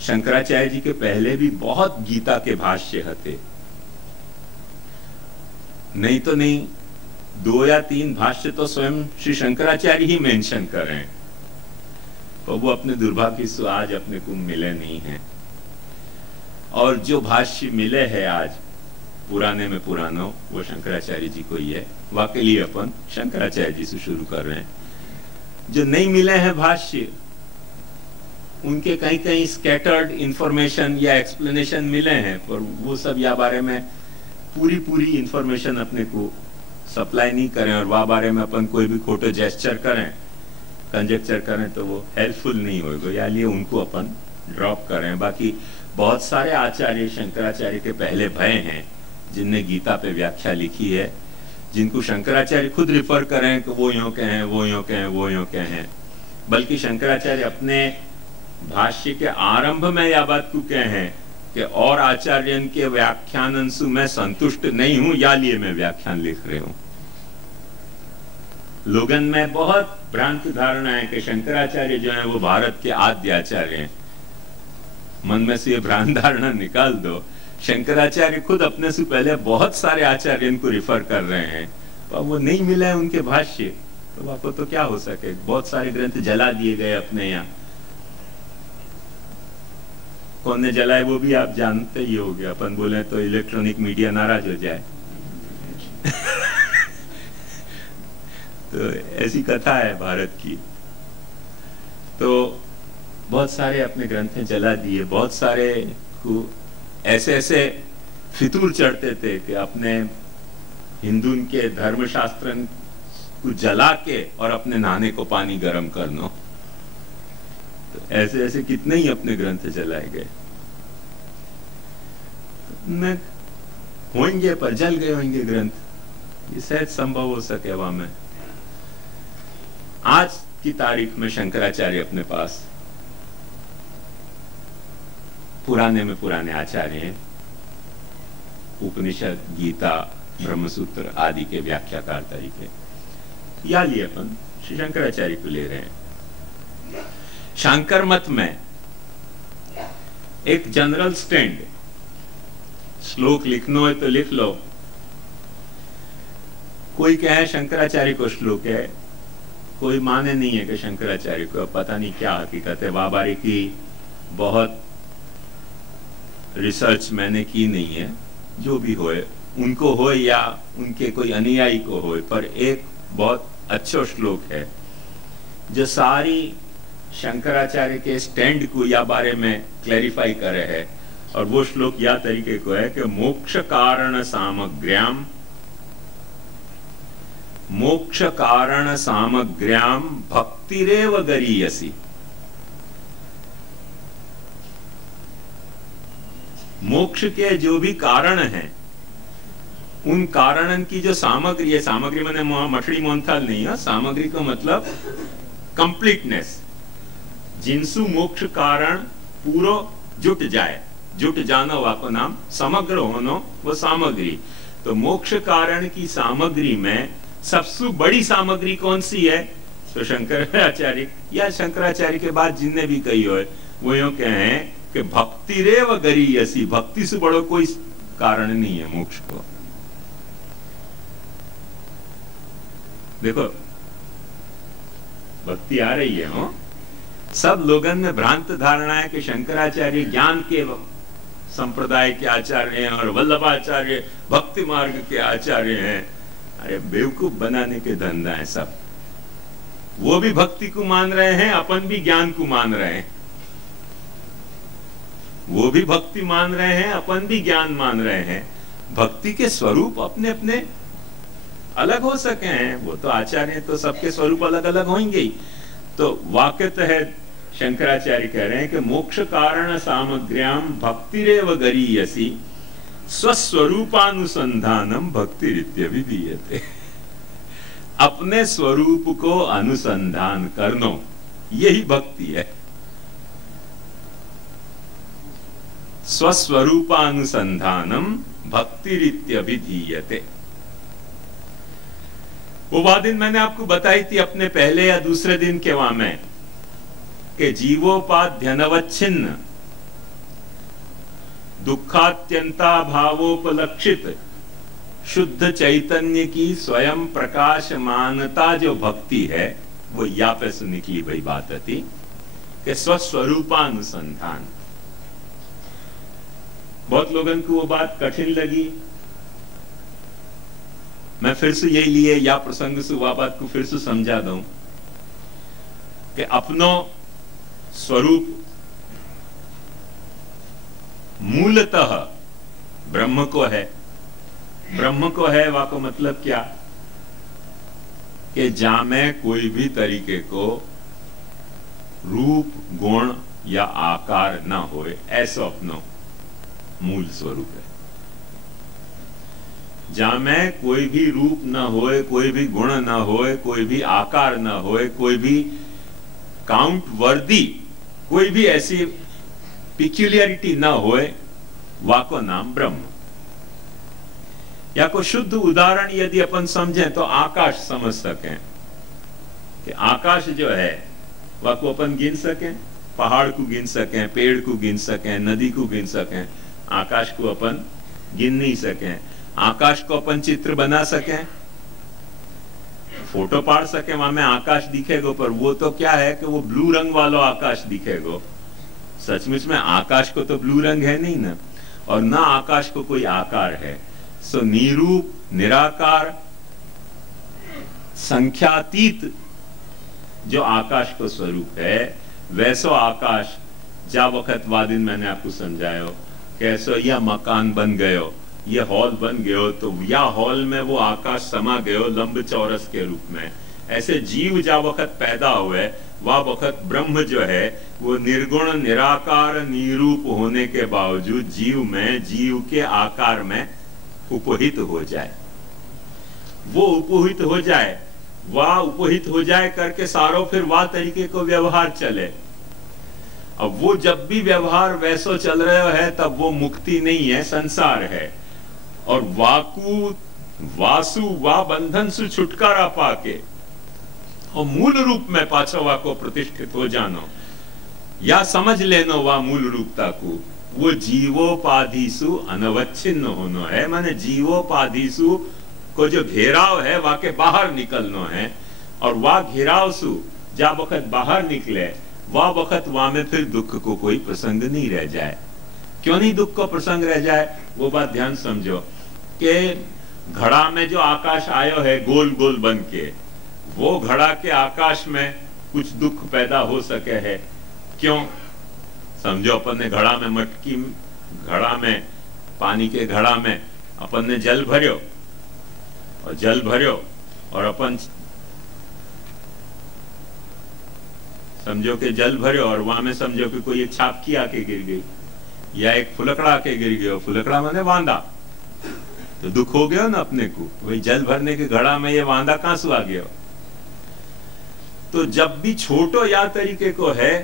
शंकराचार्य जी के पहले भी बहुत गीता के भाष्य हते, नहीं तो नहीं 2 या 3 भाष्य तो स्वयं श्री शंकराचार्य ही मेंशन कर रहे हैं, तो वो अपने दुर्भाग्य से आज अपने को मिले नहीं हैं। और जो भाष्य मिले हैं आज पुराने में पुरानो वो शंकराचार्य जी को ही है, वाकई लिए अपन शंकराचार्य जी से शुरू कर रहे हैं। जो नहीं मिले हैं भाष्य, उनके कहीं कहीं स्कैटर्ड इंफॉर्मेशन या एक्सप्लेनेशन मिले हैं, पर वो सब या बारे में पूरी इंफॉर्मेशन अपने को सप्लाई नहीं करें, और वह बारे में अपन कोई भी खोटो जेस्चर करें, कंजेक्चर करें तो वो हेल्पफुल नहीं होगा, या लिए उनको अपन ड्रॉप करें। बाकी बहुत सारे आचार्य शंकराचार्य के पहले भय हैं जिनने गीता पे व्याख्या लिखी है, जिनको शंकराचार्य खुद रिफर करें कि वो यूं कहें, वो यूं कहें, वो यूं कहें। बल्कि शंकराचार्य अपने भाष्य के आरंभ में यह बात को कहें कि और आचार्यन के व्याख्यान से मैं संतुष्ट नहीं हूं, या लिए मैं व्याख्यान लिख रहे हूं। लोगन में बहुत भ्रांत धारणा है कि शंकराचार्य जो है वो भारत के आद्य आचार्य हैं। मन में से ये भ्रांत धारणा निकाल दो। शंकराचार्य खुद अपने से पहले बहुत सारे आचार्यों को रिफर कर रहे हैं, पर वो नहीं मिला है उनके भाष्य, तो आपको तो क्या हो सके। बहुत सारे ग्रंथ जला दिए गए अपने यहाँ। कौन ने जलाए वो भी आप जानते ही होंगे, अपन बोले तो इलेक्ट्रॉनिक मीडिया नाराज हो जाए। तो ऐसी कथा है भारत की। तो बहुत सारे अपने ग्रंथ जला दिए, बहुत सारे को ऐसे ऐसे फितूर चढ़ते थे कि अपने हिंदू के धर्मशास्त्र को जला के और अपने नहाने को पानी गर्म करना। तो ऐसे ऐसे कितने ही अपने ग्रंथ जलाए गए। मैं होंगे पर जल गए होंगे ग्रंथ, ये सहज संभव हो सके वहां में। आज की तारीख में शंकराचार्य अपने पास पुराने में पुराने आचार्य हैं, उपनिषद, गीता, ब्रह्मसूत्र आदि के व्याख्याकार तरीके, या लिए अपन श्री शंकराचार्य को ले रहे हैं। शांकर मत में एक जनरल स्टैंड, श्लोक लिखना है तो लिख लो। कोई कहे शंकराचार्य को श्लोक है, कोई माने नहीं है कि शंकराचार्य को, पता नहीं क्या हकीकत है। बाबारी की बहुत रिसर्च मैंने की नहीं है, जो भी होए उनको हो या उनके कोई अनुयायी को हो, पर एक बहुत अच्छा श्लोक है जो सारी शंकराचार्य के स्टैंड को या बारे में क्लैरिफाई करे है। और वो श्लोक या तरीके को है कि मोक्ष कारण सामग्र्याम, मोक्ष कारण सामग्र्याम भक्तिरेव गरीयसी। मोक्ष के जो भी कारण हैं, उन कारणन की जो सामग्री है, सामग्री मैंने मछली मोहनथाल नहीं है, सामग्री का मतलब कंप्लीटनेस, जिनसु मोक्ष कारण पूरो जुट जाए, जुट जानो वाको नाम समग्र होनो वो सामग्री। तो मोक्ष कारण की सामग्री में सबसे बड़ी सामग्री कौन सी है? तो शंकराचार्य या शंकराचार्य के बाद जिनने भी कही हो, वो यूं कहें कि भक्ति रेव गरीयसी, भक्ति से बड़ो कोई कारण नहीं है मोक्ष को। देखो भक्ति आ रही है, हो सब लोगन में भ्रांत धारणा है कि शंकराचार्य ज्ञान के संप्रदाय के आचार्य हैं और वल्लभाचार्य भक्ति मार्ग के आचार्य हैं। अरे बेवकूफ बनाने के धंधा है सब। वो भी भक्ति को मान रहे हैं, अपन भी ज्ञान को मान रहे हैं। वो भी भक्ति मान रहे हैं, अपन भी ज्ञान मान रहे हैं। भक्ति के स्वरूप अपने अपने अलग हो सके हैं, वो तो आचार्य तो सबके स्वरूप अलग अलग होंगे ही। तो वाक्य तो है, शंकराचार्य कह रहे हैं कि मोक्ष कारण सामग्र्याम भक्तिरेव गरीयसी स्वस्वरूपानुसंधानम भक्तिरित्यभिधीयते। अपने स्वरूप को अनुसंधान करनो, यही भक्ति है। स्वस्वरूपानुसंधानम भक्तिरित्यभिधीयते। वो बात दिन मैंने आपको बताई थी अपने पहले या दूसरे दिन के वहां में कि जीवोपाध्यनवच्छिन्न दुखात्यंता भावोपलक्षित शुद्ध चैतन्य की स्वयं प्रकाशमानता जो भक्ति है, वो या पे से निकली भाई बात थी कि स्वस्वरूपानुसंधान। बहुत लोगों को वो बात कठिन लगी। मैं फिर से यही लिए या प्रसंग से वह बात को फिर से समझा दूं कि अपनो स्वरूप मूलतः ब्रह्म को है। ब्रह्म को है वा को मतलब क्या कि जा में कोई भी तरीके को रूप गुण या आकार ना होए, ऐसा अपनो मूल स्वरूप है। जा में कोई भी रूप ना होए, कोई भी गुण ना होए, कोई भी आकार ना होए, कोई भी काउंट वर्दी कोई भी ऐसी पिक्यूलियरिटी ना होए, वाको नाम ब्रह्म। या को शुद्ध उदाहरण यदि अपन समझें तो आकाश समझ सकें कि आकाश जो है वह को अपन गिन सकें, पहाड़ को गिन सकें, पेड़ को गिन सकें, नदी को गिन सकें। आकाश को अपन गिन नहीं सकें। आकाश को अपन चित्र बना सकें, फोटो पाड़ सके, वहां में आकाश दिखेगा, पर वो तो क्या है कि वो ब्लू रंग वाला आकाश दिखेगा। सचमुच में आकाश को तो ब्लू रंग है नहीं ना, और ना आकाश को कोई आकार है। सो निरूप, निराकार, संख्यातीत जो आकाश को स्वरूप है, वैसो आकाश जा वक्त वादिन मैंने आपको समझाया कैसो यह मकान बन गयो, ये हॉल बन गयो, तो या हॉल में वो आकाश समा गयो लंब चौरस के रूप में। ऐसे जीव जा वक्त पैदा हुए, वह वक्त ब्रह्म जो है वो निर्गुण, निराकार, निरूप होने के बावजूद जीव में, जीव के आकार में उपहित हो जाए, वो उपहित हो जाए, वह उपहित हो जाए करके सारो फिर वाह तरीके को व्यवहार चले। अब वो जब भी व्यवहार वैसो चल रहे है तब वो मुक्ति नहीं है, संसार है। और वाकु वासु वा बंधन से छुटकारा पाके और मूल रूप में पाछो वाको प्रतिष्ठित हो जानो या समझ लेनो वा मूल रूपता को, वो जीवोपाधिसु अनवच्छिन्न होनो है। माने जीवोपाधिसु को जो घेराव है वहां के बाहर निकलनो है। और वह घेराव सु जा वक्त बाहर निकले वह वक्त वहां में फिर दुख को कोई प्रसंग नहीं रह जाए। क्यों नहीं दुख को प्रसंग रह जाए, वो बात ध्यान समझो कि घड़ा में जो आकाश आयो है गोल गोल बन के, वो घड़ा के आकाश में कुछ दुख पैदा हो सके है। क्यों? समझो अपन ने घड़ा में मटकी, घड़ा में पानी के घड़ा में अपन ने जल भर्यो और जल भर्यो और अपन समझो कि जल भर्यो और वहां में समझो कि कोई एक छापकी आके गिर गई या एक फुलकड़ा आके गिर गया। फुलकड़ा माने वांदा, तो दुख हो गया ना अपने को। वही जल भरने के घड़ा में ये वांदा कहां से आ गया। तो जब भी छोटो या तरीके को है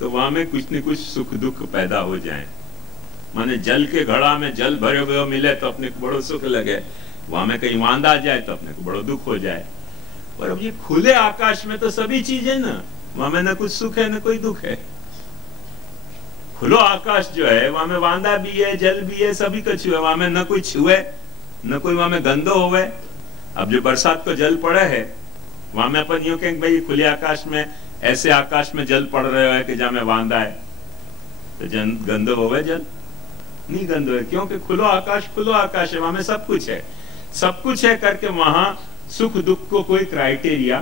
तो वहां में कुछ न कुछ सुख दुख पैदा हो जाए। माने जल के घड़ा में जल भरे हुए मिले तो अपने को बड़ो सुख लगे, वहां में कहीं वांदा आ जाए तो अपने को बड़ो दुख हो जाए। और अब ये खुले आकाश में तो सभी चीजें ना, वहां में न कुछ सुख है न कोई दुख है। खुलो आकाश जो है वहां में वांदा भी है, जल भी है, सभी कुछ है। वहां में न कोई छुए न कोई वहां में गंदो होवे। अब जो बरसात को जल पड़े है वहां में अपन यूं कहेंगे भाई खुले आकाश में, ऐसे आकाश में जल पड़ रहे है कि जहां में वांदा है तो गंदो होवे जल नहीं गंदो है। क्योंकि खुलो आकाश है, वहां में सब कुछ है, सब कुछ है करके वहां सुख दुख को कोई क्राइटेरिया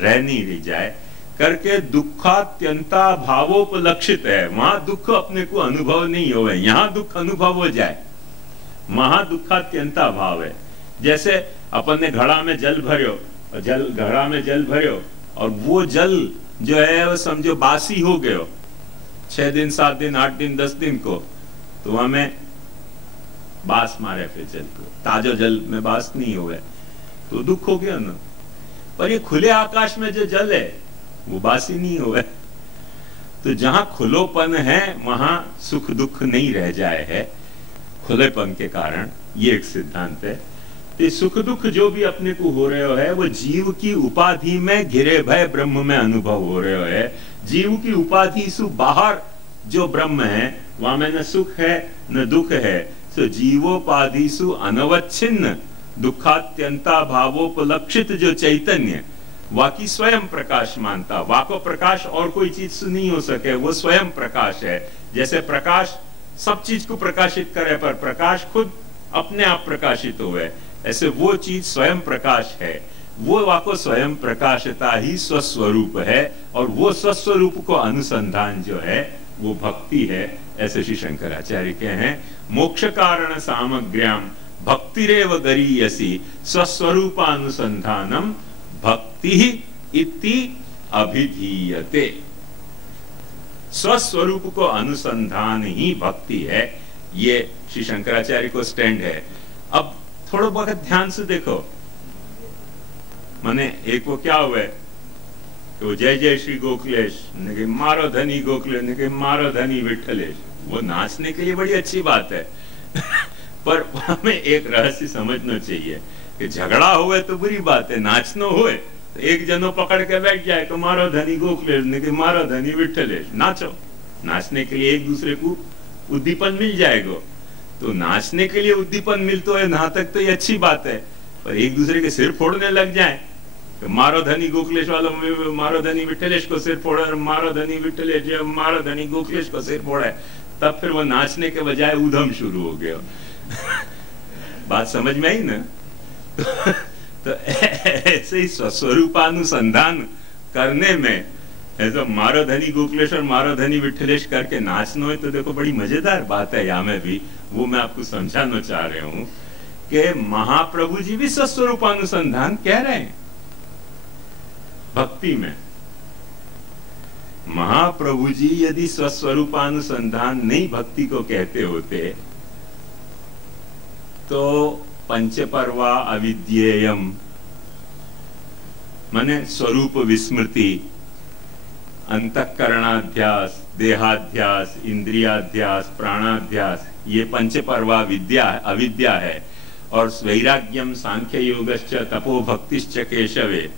रह नहीं रह जाए करके दुखात्यंता भावोपलक्षित है। वहां दुख अपने को अनुभव नहीं होवे, यहाँ दुख अनुभव हो जाए, वहां दुखात्यंता भाव है। जैसे अपन ने घड़ा में जल भर्यो और घड़ा में जल भर्यो और वो जल जो है वो समझो बासी हो गयो 6 दिन 7 दिन 8 दिन 10 दिन को, तो हमें बास मारे फिर जल को, ताजो जल में बास नहीं हुए तो दुख हो गया ना। पर ये खुले आकाश में जो जल है वो बासी नहीं हुए। तो जहां खुलोपन है वहां सुख दुख नहीं रह जाए है, खुलेपन के कारण। ये एक सिद्धांत है। तो सुख दुख जो भी अपने को हो रहे है वो जीव की उपाधि में घिरे भय ब्रह्म में अनुभव हो रहे है। जीव की उपाधि सु बाहर जो ब्रह्म है वहां में न सुख है न दुख है। तो जीवोपाधि सु अनवच्छिन्न दुखात्यंता भावोपलक्षित जो चैतन्य वाकी स्वयं प्रकाश मानता, वाको प्रकाश और कोई चीज से नहीं हो सके, वो स्वयं प्रकाश है। जैसे प्रकाश सब चीज को प्रकाशित करे पर प्रकाश खुद अपने आप प्रकाशित हुए, ऐसे वो चीज स्वयं प्रकाश है। वो वाको स्वयं प्रकाशता ही स्वस्वरूप है और वो स्वस्वरूप को अनुसंधान जो है वो भक्ति है। ऐसे श्री शंकराचार्य के हैं, मोक्ष कारण सामग्र्याम भक्तिरेव गरीयसी स्वस्वरूपानुसंधानम भक्ति इति अभिधीयते। स्वस्वरूप को अनुसंधान ही भक्ति है। ये श्री शंकराचार्य को स्टैंड है। अब थोड़ा बहुत ध्यान से देखो, माने एक वो क्या हुआ तो जय जय श्री गोखलेश ने कि मारो धनी गोखले ने कि मारो धनी विठलेश, वो नाचने के लिए बड़ी अच्छी बात है पर हमें एक रहस्य समझना चाहिए कि झगड़ा हुए तो बुरी बात है, नाचनो हुए तो एक जनो पकड़ के बैठ जाए तो मारो धनी गोखलेश ने कि मारो धनी विठलेश, नाचो। नाचने के लिए एक दूसरे को उद्दीपन मिल जाएगा। तो नाचने के लिए उद्दीपन मिलता है ना तक तो ये अच्छी बात है, पर एक दूसरे के सिर फोड़ने लग जाए तो मारो धनी गोखलेश वालों मारो धनी विठलेश को सिर फोड़े और मारो धनी विठलेश मारो धनी गोखलेश को सिर फोड़े, तब फिर वो नाचने के बजाय ऊधम शुरू हो गया बात समझ में आई ना। तो ऐसे ही स्वस्वरूपानुसंधान करने में ऐसा मारो धनी गोखलेश और मारो धनी विठलेश करके नाचना है तो देखो बड़ी मजेदार बात है। यहाँ में भी वो मैं आपको समझाना चाह रहा हूं कि महाप्रभु जी भी स्वस्वरूपानुसंधान कह रहे हैं भक्ति में। महाप्रभु जी यदि स्वस्वरूपानुसंधान नहीं भक्ति को कहते होते तो पंचपर्वा अविद्येयम माने स्वरूप विस्मृति, अंतःकरणाध्यास, देहाध्यास, इंद्रियाध्यास, प्राणाध्यास, ये पंचपर्वा विद्या अविद्या है। और वैराग्यम सांख्य योगश्च तपो भक्तिश्च केशवे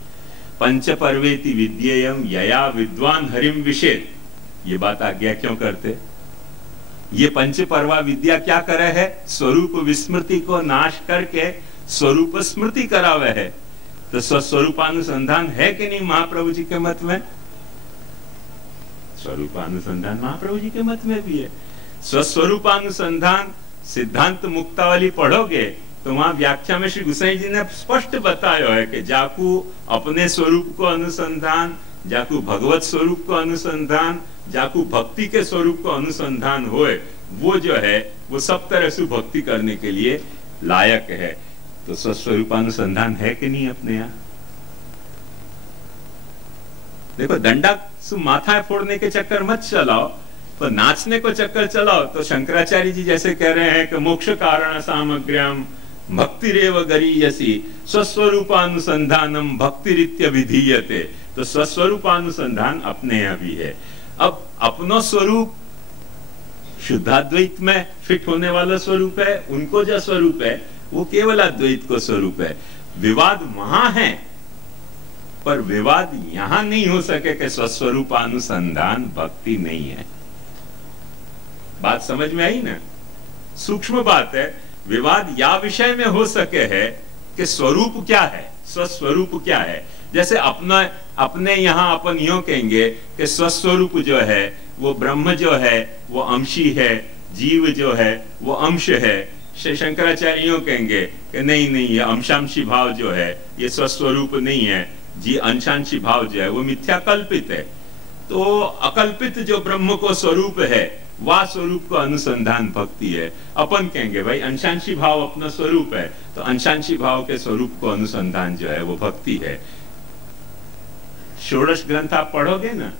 पंचपर्वेति विद्येयम यया विद्वान हरिम विषेद। ये बात आज्ञा क्यों करते? ये पंचपर्वा विद्या क्या करे है? स्वरूप विस्मृति को नाश करके स्वरूप स्मृति करावे है। तो स्वस्वरूपानुसंधान है कि नहीं महाप्रभु जी के मत में? स्वरूपानुसंधान महाप्रभु जी के मत में भी है। स्वस्वरूपानुसंधान सिद्धांत मुक्तावली पढ़ोगे तो वहां व्याख्या में श्री गोसाई जी ने स्पष्ट बताया है कि जाकू अपने स्वरूप को अनुसंधान, जाकू भगवत स्वरूप को अनुसंधान, जाकू भक्ति के स्वरूप को अनुसंधान होए, वो जो है वो सब तरह से भक्ति करने के लिए लायक है। तो स्वस्वरूपानुसंधान है कि नहीं अपने यहाँ? देखो, डंडा सु माथा फोड़ने के चक्कर मत चलाओ, तो नाचने को चक्कर चलाओ। तो शंकराचार्य जी जैसे कह रहे हैं कि मोक्ष कारण सामग्र्यम भक्तिरेव गरीयसी स्वस्वरूपानुसंधानम भक्तिरित्य विधीयते। तो स्वस्वरूपानुसंधान अपने यहाँ भी है। अब अपनो स्वरूप शुद्धाद्वैत में फिट होने वाला स्वरूप है, उनको जो स्वरूप है वो केवल अद्वैत को स्वरूप है। विवाद वहां है, पर विवाद यहां नहीं हो सके कि स्वस्वरूपानुसंधान भक्ति नहीं है। बात समझ में आई ना? सूक्ष्म बात है। विवाद या विषय में हो सके है कि स्वरूप क्या है, स्वस्वरूप क्या है। जैसे अपने यहाँ अपन यूं कहेंगे कि स्वस्वरूप जो है वो ब्रह्म जो है वो अंशी है, जीव जो है वो अंश है। शंकराचार्यों कहेंगे कि नहीं नहीं, ये अंशांशी भाव जो है ये स्वस्वरूप नहीं है, जी अंशांशी भाव जो है वो मिथ्या कल्पित है। तो अकल्पित जो ब्रह्म को स्वरूप है वह स्वरूप को अनुसंधान भक्ति है। अपन कहेंगे भाई अंशांशी भाव अपना स्वरूप है, तो अंशांशी भाव के स्वरूप को अनुसंधान जो है वो भक्ति है। षोडश ग्रंथ आप पढ़ोगे ना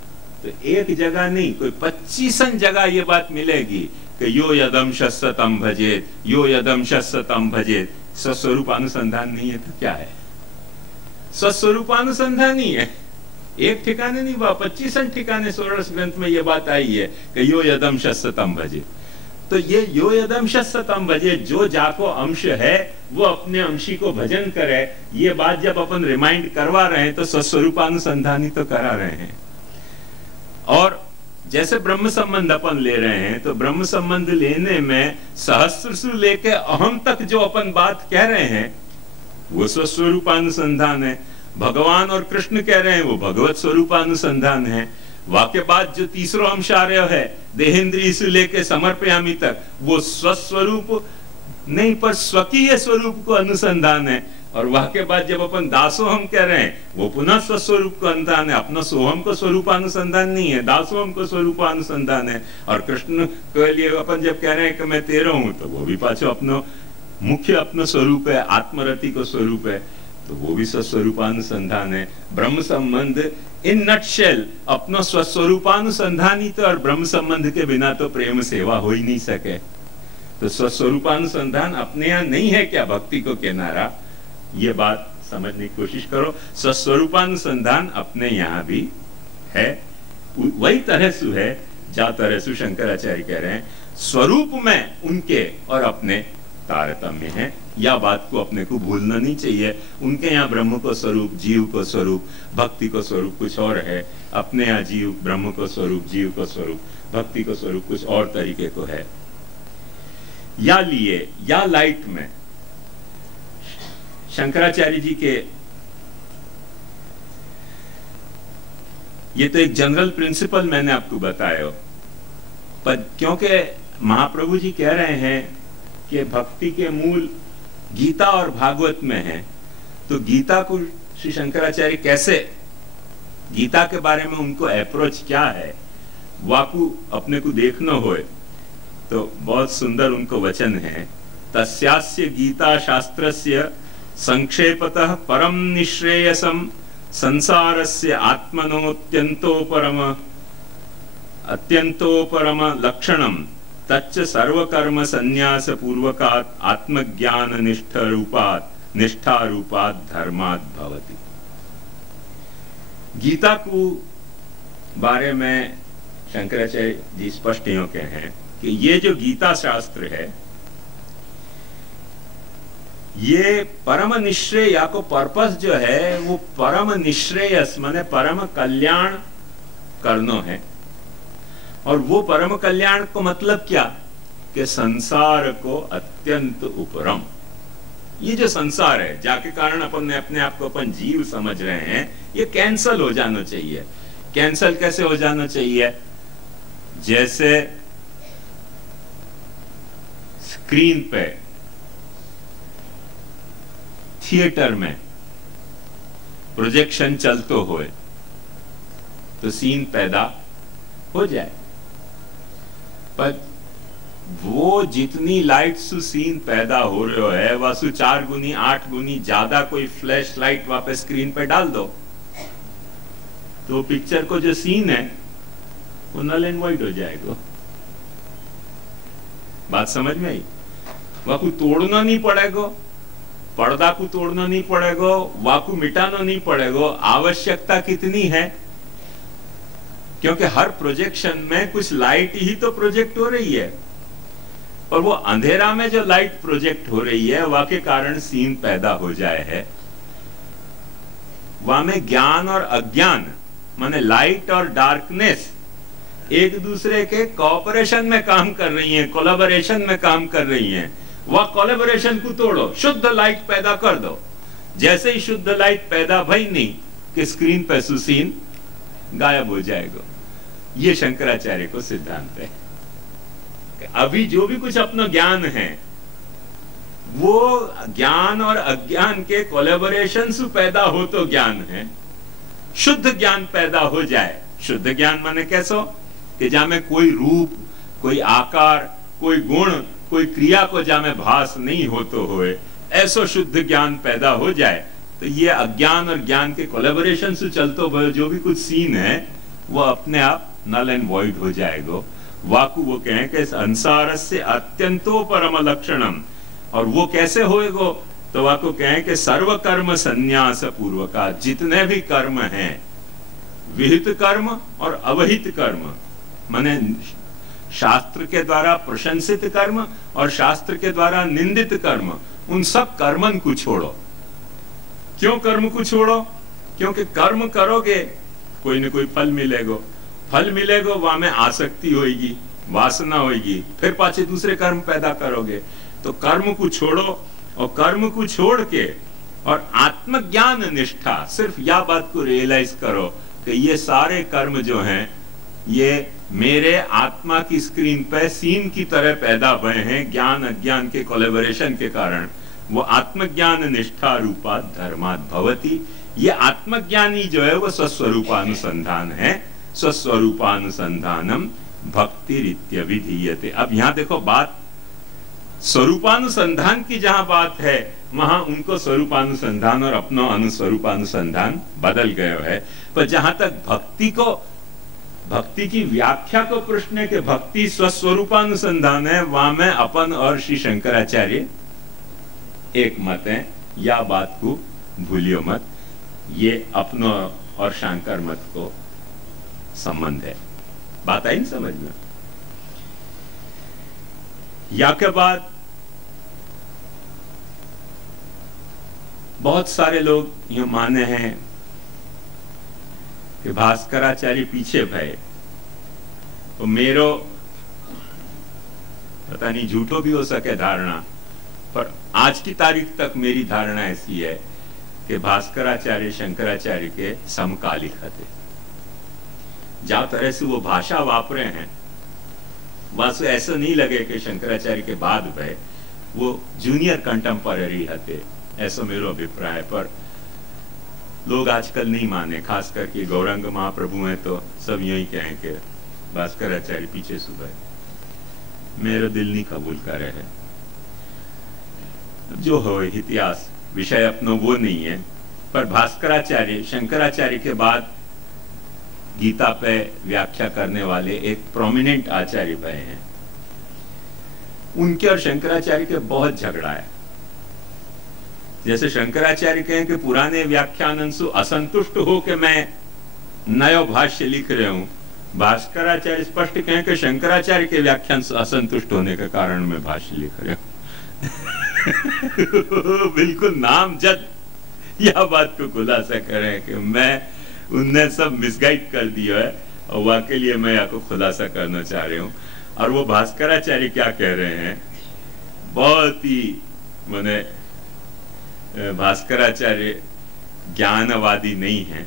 तो एक जगह नहीं, कोई 25 जगह ये बात मिलेगी कि यो यदम शस्य तम भजेत, यो यदम शस्य तम भजेत। स्वस्वरूपानुसंधान नहीं है तो क्या है? स्वस्वरूपानुसंधान ही है। एक ठिकाने नहीं, 25 ठिकाने षोडश ग्रंथ में ये बात आई है कि यो यदम शस्य तम भजेत। तो ये यो यदम शस्य तम भजेत, जो जाको अंश है वो अपने अंशी को भजन करे, ये बात जब अपन रिमाइंड करवा रहे हैं तो स्वस्वरूपानुसंधान ही तो करा रहे हैं। और जैसे ब्रह्म संबंध अपन ले रहे हैं तो ब्रह्म संबंध लेने में सहस्त्र से लेके अहम तक जो अपन बात कह रहे हैं वो स्वस्वरूपानुसंधान है। भगवान और कृष्ण कह रहे हैं वो भगवत स्वरूपानुसंधान है। वाक्य बाद जो तीसरा अंश आ रहा है देहेंद्रिय से लेके समर्पयामी तक, वो स्वस्वरूप नहीं पर स्वकीय स्वरूप को अनुसंधान है। और वाक्य बाद जब अपन दासोहम कह रहे हैं वो पुनः स्वस्वरूप को अनुसंधान है। अपना सोहम को स्वरूपानुसंधान नहीं है, दासोहम को स्वरूपानुसंधान है। और कृष्ण के लिए अपन जब कह रहे हैं कि मैं तेरा हूं, तो वो भी पाछो अपनो मुख्य अपना स्वरूप है, आत्मरति को स्वरूप है, तो वो भी स्वस्वरूपानुसंधान है। ब्रह्म संबंध इन नटशेल अपना स्वस्वरूपानुसंधान ही तो, और ब्रह्म संबंध के बिना तो प्रेम सेवा हो ही नहीं सके। तो स्वस्वरूपानुसंधान अपने यहाँ नहीं है क्या भक्ति को किनारा? ये बात समझने की कोशिश करो। स्वस्वरूपानुसंधान अपने यहाँ भी है, वही तरह से है जा तरह से शंकराचार्य कह रहे हैं स्वरूप में उनके और अपने तारतम्य है। या बात को अपने को भूलना नहीं चाहिए। उनके यहाँ ब्रह्म को स्वरूप, जीव को स्वरूप, भक्ति को स्वरूप कुछ और है। अपने यहाँ जीव ब्रह्म को स्वरूप, जीव को स्वरूप, भक्ति को स्वरूप कुछ और तरीके को है। या लिए या लाइट में शंकराचार्य जी के ये तो एक जनरल प्रिंसिपल मैंने आपको बताया, पर क्योंकि महाप्रभु जी कह रहे हैं कि भक्ति के मूल गीता और भागवत में है, तो गीता को श्री शंकराचार्य कैसे, गीता के बारे में उनको अप्रोच क्या है, वाकु अपने को देखना होए तो बहुत सुंदर उनको वचन है। तस्यास्य गीता शास्त्रस्य संक्षेपतः परम निश्रेयसम संसारस्य आत्मनोत्यंतो परम लक्षणम तच्च सर्वकर्म संन्यास पूर्वकात् आत्मज्ञान निष्ठा रूपात् धर्मात् भवति। गीता को बारे में शंकराचार्य जी स्पष्ट यूं के हैं कि ये जो गीता शास्त्र है ये परम निश्रेय या को पर्पस जो है वो परम निश्रेयस माने परम कल्याण करनो है। और वो परम कल्याण को मतलब क्या कि संसार को अत्यंत उपरम, ये जो संसार है जाके कारण अपन ने अपने आप को अपन जीव समझ रहे हैं ये कैंसल हो जाना चाहिए। कैंसल कैसे हो जाना चाहिए? जैसे स्क्रीन पे थिएटर में प्रोजेक्शन चलतो होए तो सीन पैदा हो जाए, पर वो जितनी लाइट से सीन पैदा हो रहा है वासु 4 गुनी 8 गुनी ज्यादा कोई फ्लैश लाइट वापस स्क्रीन पे डाल दो तो पिक्चर को जो सीन है वो नल एंड वाइट हो जाएगा। बात समझ में आई? वाकू तोड़ना नहीं पड़ेगा, पर्दा को तोड़ना नहीं पड़ेगा, वाकू मिटाना नहीं पड़ेगा। आवश्यकता कितनी है? क्योंकि हर प्रोजेक्शन में कुछ लाइट ही तो प्रोजेक्ट हो रही है और वो अंधेरा में जो लाइट प्रोजेक्ट हो रही है वह के कारण सीन पैदा हो जाए है। वहां में ज्ञान और अज्ञान माने लाइट और डार्कनेस एक दूसरे के कोऑपरेशन में काम कर रही हैं, कोलैबोरेशन में काम कर रही हैं। वह कोलैबोरेशन को तोड़ो, शुद्ध लाइट पैदा कर दो। जैसे ही शुद्ध लाइट पैदा भई नहीं कि स्क्रीन पर सुसीन गायब हो जाएगा। ये शंकराचार्य को सिद्धांत है। अभी जो भी कुछ अपना ज्ञान है वो ज्ञान और अज्ञान के कोलैबोरेशन से पैदा हो तो ज्ञान है। शुद्ध ज्ञान पैदा हो जाए, शुद्ध ज्ञान माने कैसो कि जामे कोई रूप, कोई आकार, कोई गुण, कोई क्रिया को जामे भास नहीं होतो होए, ऐसो शुद्ध ज्ञान पैदा हो जाए तो ये अज्ञान और ज्ञान के कोलैबोरेशन से चलतो जो भी कुछ सीन है वो अपने आप नल एंड वॉइड हो जाएगा। वाकु वो कहें कि संसार से अत्यंतो परम लक्षणम, और वो कैसे होएगो तो वाकु कहें कि सर्व कर्म संन्यास पूर्वका, जितने भी कर्म हैं विहित कर्म और अवहित कर्म माने शास्त्र के द्वारा प्रशंसित कर्म और शास्त्र के द्वारा निंदित कर्म, उन सब कर्मन को छोड़ो। क्यों कर्म को छोड़ो? क्योंकि कर्म करोगे कोई न कोई फल मिलेगा, फल मिलेगा वहां में आसक्ति होगी, वासना होगी, फिर पाछे दूसरे कर्म पैदा करोगे। तो कर्म को छोड़ो और कर्म को छोड़ के और आत्मज्ञान निष्ठा, सिर्फ यह बात को रियलाइज करो कि ये सारे कर्म जो हैं ये मेरे आत्मा की स्क्रीन पे सीन की तरह पैदा हुए हैं ज्ञान अज्ञान के कोलैबोरेशन के कारण। वो आत्मज्ञान निष्ठा रूपा धर्मात् भवति। ये आत्मज्ञानी जो है वो स्वस्वरूपानुसंधान है। स्वस्वरूपानुसंधानम भक्ति रित्य विधीयते। अब यहां देखो बात स्वरूपानुसंधान की जहां बात है वहां उनको स्वरूपानुसंधान और अपना अनुस्वरूपानुसंधान बदल गया है। पर जहां तक भक्ति की व्याख्या को प्रश्न के भक्ति स्वस्वरूपानुसंधान है, वहां में अपन और श्री शंकराचार्य एक मत है। या बात को भूलियो मत, ये अपनो और शंकर मत को संबंध है। बात आई समझ में? या के बाद बहुत सारे लोग ये माने हैं कि भास्कराचार्य पीछे भय, तो मेरो पता नहीं झूठो भी हो सके धारणा, पर आज की तारीख तक मेरी धारणा ऐसी है कि भास्कराचार्य शंकराचार्य के समकालिक थे। जहां तरह से वो भाषा वापरे हैं वहां ऐसा नहीं लगे कि शंकराचार्य के बाद भय वो जूनियर कंटेम्पररी थे, ऐसा मेरा अभिप्राय है। पर लोग आजकल नहीं माने, खास करके गौरांग महाप्रभु हैं तो सब यही कहें कि भास्कराचार्य पीछे सुबह। मेरा दिल नहीं कबूल करे है। जो हो इतिहास विषय अपनो वो नहीं है, पर भास्कराचार्य शंकराचार्य के बाद गीता पे व्याख्या करने वाले एक प्रोमिनेंट आचार्य भय हैं। उनके और शंकराचार्य के बहुत झगड़ा है। जैसे शंकराचार्य कहें कि पुराने व्याख्यानंसु असंतुष्ट हो कि मैं नयो भाष्य लिख रहे हूं, भास्कराचार्य स्पष्ट कहें कि शंकराचार्य के व्याख्यान से असंतुष्ट होने के कारण मैं भाष्य लिख रहे हूं। बिल्कुल नामजद यह बात को खुलासा करें कि मैं उनने सब मिसगाइड कर दिया है और वाकई लिए मैं आपको खुलासा करना चाह रही हूँ। और वो भास्कराचार्य क्या कह रहे हैं, बहुत ही माने भास्कराचार्य ज्ञानवादी नहीं है,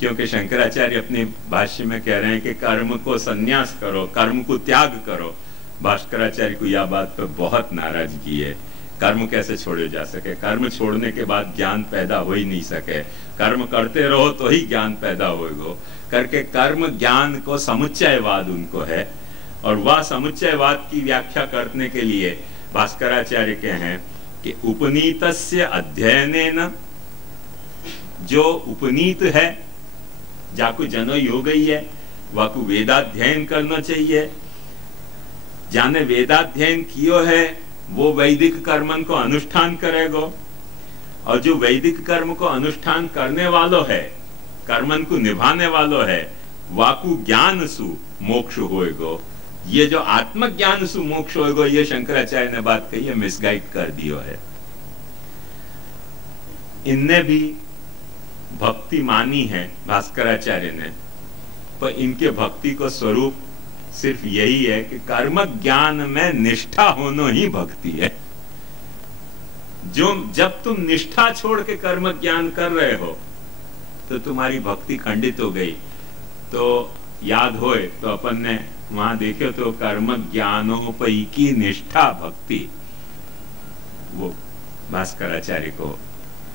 क्योंकि शंकराचार्य अपने भाष्य में कह रहे हैं कि कर्म को संन्यास करो, कर्म को त्याग करो। भास्कराचार्य को यह बात पर बहुत नाराजगी है। कर्म कैसे छोड़े जा सके, कर्म छोड़ने के बाद ज्ञान पैदा हो ही नहीं सके, कर्म करते रहो तो ही ज्ञान पैदा होगा करके कर्म ज्ञान को समुच्चयवाद उनको है। और वह समुच्चयवाद की व्याख्या करने के लिए भास्कराचार्य के हैं कि उपनीतस्य अध्ययनेन, जो उपनीत है जाको जनो हो गई है वाकु वेदाध्ययन करना चाहिए। जाने वेदाध्ययन कियो है वो वैदिक कर्मन को अनुष्ठान करेगो, और जो वैदिक कर्म को अनुष्ठान करने वालों है, कर्मन को निभाने वालों है, वाकु ज्ञान सु मोक्ष होएगो। ये जो आत्मज्ञान सु मोक्ष होएगो, ये शंकराचार्य ने बात कही है, मिसगाइड कर दियो है। इनने भी भक्ति मानी है भास्कराचार्य ने, पर इनके भक्ति को स्वरूप सिर्फ यही है कि कर्म ज्ञान में निष्ठा होना ही भक्ति है। जो जब तुम निष्ठा छोड़ के कर्म ज्ञान कर रहे हो तो तुम्हारी भक्ति खंडित हो गई। तो याद होए तो अपन ने वहां देखे तो कर्म ज्ञानोपैकी निष्ठा भक्ति, वो भास्कराचार्य को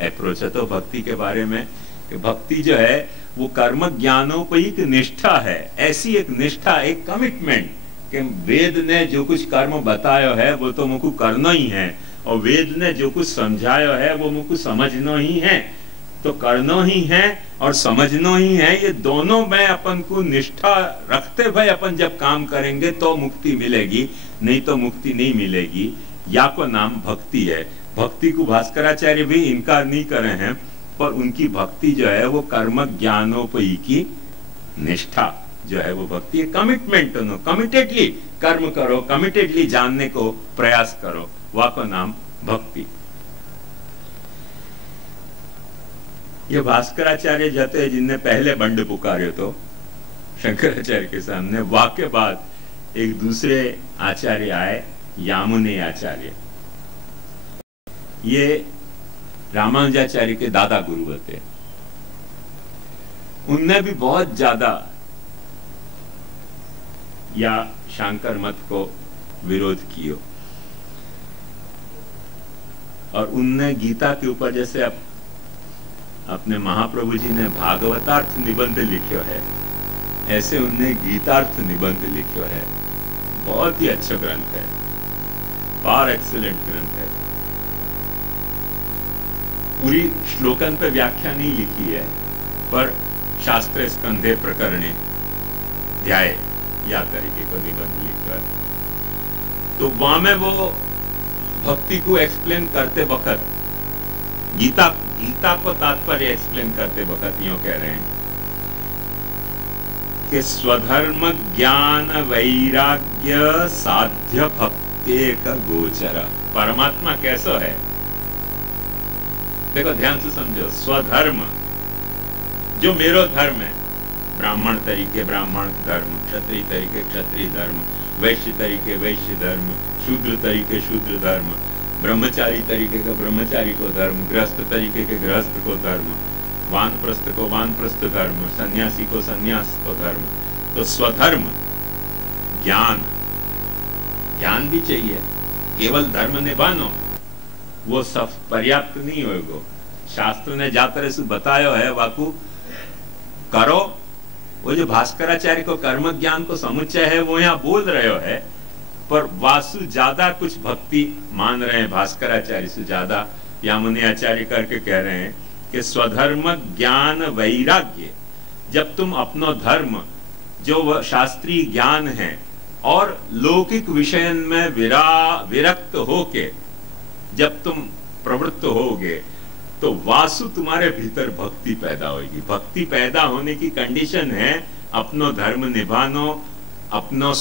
अप्रोच है तो भक्ति के बारे में कि भक्ति जो है वो कर्म ज्ञानोपैक निष्ठा है। ऐसी एक निष्ठा, एक कमिटमेंट कि वेद ने जो कुछ कर्म बताया है वो तो मुझको करना ही है, और वेद ने जो कुछ समझाया है वो मुझको समझना ही है। तो करना ही है और समझना ही है, ये दोनों में अपन को निष्ठा रखते हुए अपन जब काम करेंगे तो मुक्ति मिलेगी, नहीं तो मुक्ति नहीं मिलेगी। या को नाम भक्ति है। भक्ति को भास्कराचार्य भी इनकार नहीं करे हैं, पर उनकी भक्ति जो है वो कर्म ज्ञानोपैकी निष्ठा जो है वो भक्ति है। कमिटमेंट, कमिटेडली कर्म करो, कमिटेडली जानने को प्रयास करो, वह को नाम भक्ति। ये भास्कराचार्य जाते हैं जिनने पहले बंड पुकारे तो शंकराचार्य के सामने, वाक्य बाद एक दूसरे आचार्य आए, यामुने आचार्य। ये रामानुजाचार्य के दादा गुरु थे। उनने भी बहुत ज्यादा या शांकर मत को विरोध किया, और उनने गीता के ऊपर जैसे अपने महाप्रभु जी ने भागवतार्थ निबंध लिखो है, ऐसे उनने गीतार्थ निबंध लिखो है। बहुत ही अच्छा ग्रंथ है, फार एक्सीलेंट ग्रंथ है। पूरी श्लोकन पे व्याख्या नहीं लिखी है, पर शास्त्र स्कंधे प्रकरणे ध्याय या तरीके को निबंध लिखा है। तो वहां में वो भक्ति को एक्सप्लेन करते वक्त, गीता को तात्पर्य एक्सप्लेन करते वक्त यूं कह रहे हैं कि स्वधर्म ज्ञान वैराग्य साध्य भक्ति का गोचर। परमात्मा कैसा है देखो, ध्यान से समझो। स्वधर्म जो मेरो धर्म है, ब्राह्मण तरीके ब्राह्मण धर्म, क्षत्रिय तरीके क्षत्रिय धर्म, वैश्य तरीके वैश्य धर्म, शूद्र तरीके शूद्र धर्म, ब्रह्मचारी तरीके का ब्रह्मचारी को धर्म, गृहस्थ तरीके के गृहस्थ को धर्म, वानप्रस्थ को वानप्रस्थ धर्म, सन्यासी को सन्यास को धर्म। तो स्वधर्म ज्ञान, ज्ञान भी चाहिए, केवल धर्म निभानो वो सब पर्याप्त नहीं होगा। शास्त्र ने जा तरह से बताया है वाकु करो। वो जो भास्कराचार्य को कर्म ज्ञान को समुच्चय है वो यहाँ बोल रहे हो है, पर वासु ज्यादा कुछ भक्ति मान रहे हैं भास्कराचार्य से ज्यादा, यामुने आचार्य करके कह रहे हैं कि स्वधर्म ज्ञान वैराग्य। जब तुम अपनो धर्म जो शास्त्रीय ज्ञान है और लौकिक विषय में विरक्त होके जब तुम प्रवृत्त होगे तो वासु तुम्हारे भीतर भक्ति पैदा होगी। भक्ति पैदा होने की कंडीशन है अपनो धर्म निभानो, अपनो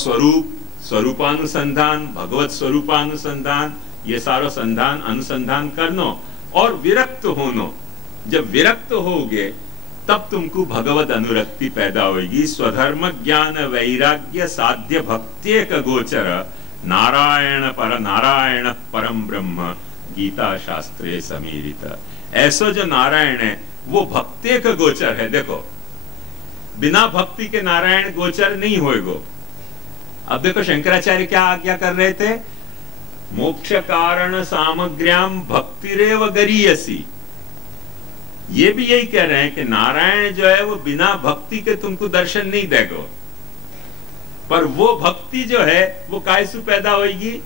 स्वरूपानुसंधान, भगवत स्वरूपानुसंधान, ये सारो संधान अनुसंधान करनो और विरक्त होनो। जब विरक्त होगे तब तुमको भगवत अनुरक्ति पैदा होगी। स्वधर्म ज्ञान वैराग्य साध्य भक्त्येक गोचर नारायण परम ब्रह्म गीता शास्त्रे समीरित। ऐसा जो नारायण है वो भक्त्येक गोचर है। देखो, बिना भक्ति के नारायण गोचर नहीं होएगो। अब देखो शंकराचार्य क्या आज्ञा कर रहे थे, मोक्ष कारण सामग्र्याम भक्तिरेव गरीयसी। ये भी यही कह रहे हैं कि नारायण जो है वो बिना भक्ति के तुमको दर्शन नहीं देगो, पर वो भक्ति जो है वो कायसु पैदा होगी,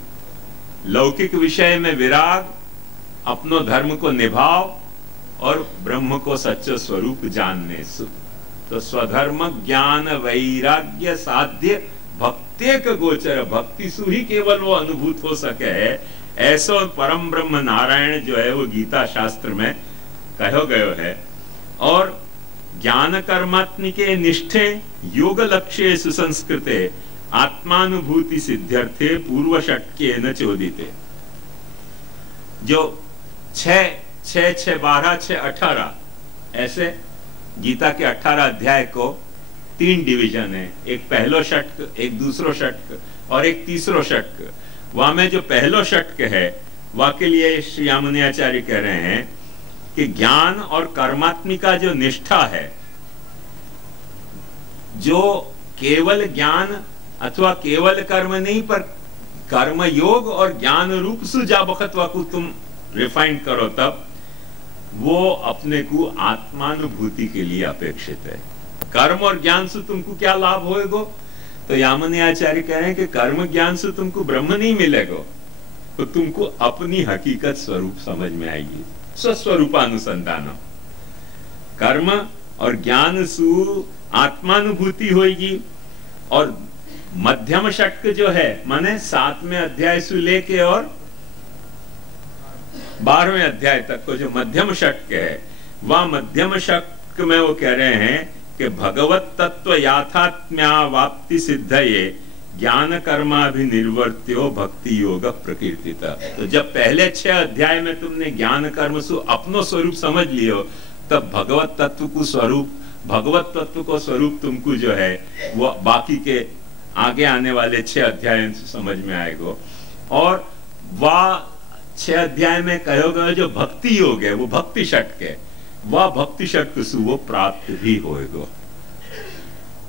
लौकिक विषय में विराग, अपनो धर्म को निभाव और ब्रह्म को सच्चो स्वरूप जानने सु। तो स्वधर्म ज्ञान वैराग्य साध्य भक्त्येक गोचर, भक्ति सु ही केवल वो अनुभूत हो सके है। ऐसा परम ब्रह्म नारायण जो है वो गीता शास्त्र में कहो गयो है। और ज्ञान कर्मात्मिके निष्ठे योग लक्ष्य सुसंस्कृते आत्मानुभूति सिद्ध्यर्थे पूर्व षट्के न चोदिते। जो 6, 6, 6, 12, 6, 18 ऐसे गीता के 18 अध्याय को 3 डिवीजन है। एक पहलो षट्क, एक दूसरो षट्क और एक तीसरो षट्क। वहां में जो पहलो षट्क है वह के लिए श्री यामुनीचार्य कह रहे हैं कि ज्ञान और कर्मात्मिका जो निष्ठा है, जो केवल ज्ञान अथवा केवल कर्म नहीं पर कर्म योग और ज्ञान रूप से जा बखत वाकु तुम रिफाइन करो, तब वो अपने को आत्मानुभूति के लिए अपेक्षित है। कर्म और ज्ञान से तुमको क्या लाभ होएगो? तो यामुनी आचार्य कह रहे हैं कि कर्म ज्ञान से तुमको ब्रह्म नहीं मिलेगा, तो तुमको अपनी हकीकत स्वरूप समझ में आएगी। स्वस्वरूपानुसंधान, कर्म और ज्ञान सु आत्मानुभूति होगी। और मध्यम षट्क जो है माने 7वें अध्याय से लेके और 12वें अध्याय तक को जो मध्यम षट्क है, वह मध्यम षट्क में वो कह रहे हैं कि भगवत तत्व याथात्म्यावाप्ति सिद्धये ज्ञान कर्माभिनिर्वर्त्यो भक्ति योग प्रकीर्तिता। तो जब पहले 6 अध्याय में तुमने ज्ञान कर्म सु अपनो स्वरूप समझ लियो, तब भगवत तत्व को स्वरूप तुमको जो है वो बाकी के आगे आने वाले 6 अध्याय से समझ में आएगा। और वह 6 अध्याय में कहो गए जो भक्ति योग है वो भक्ति षट्क है, वह भक्ति षट्क सु वो प्राप्त भी होएगा।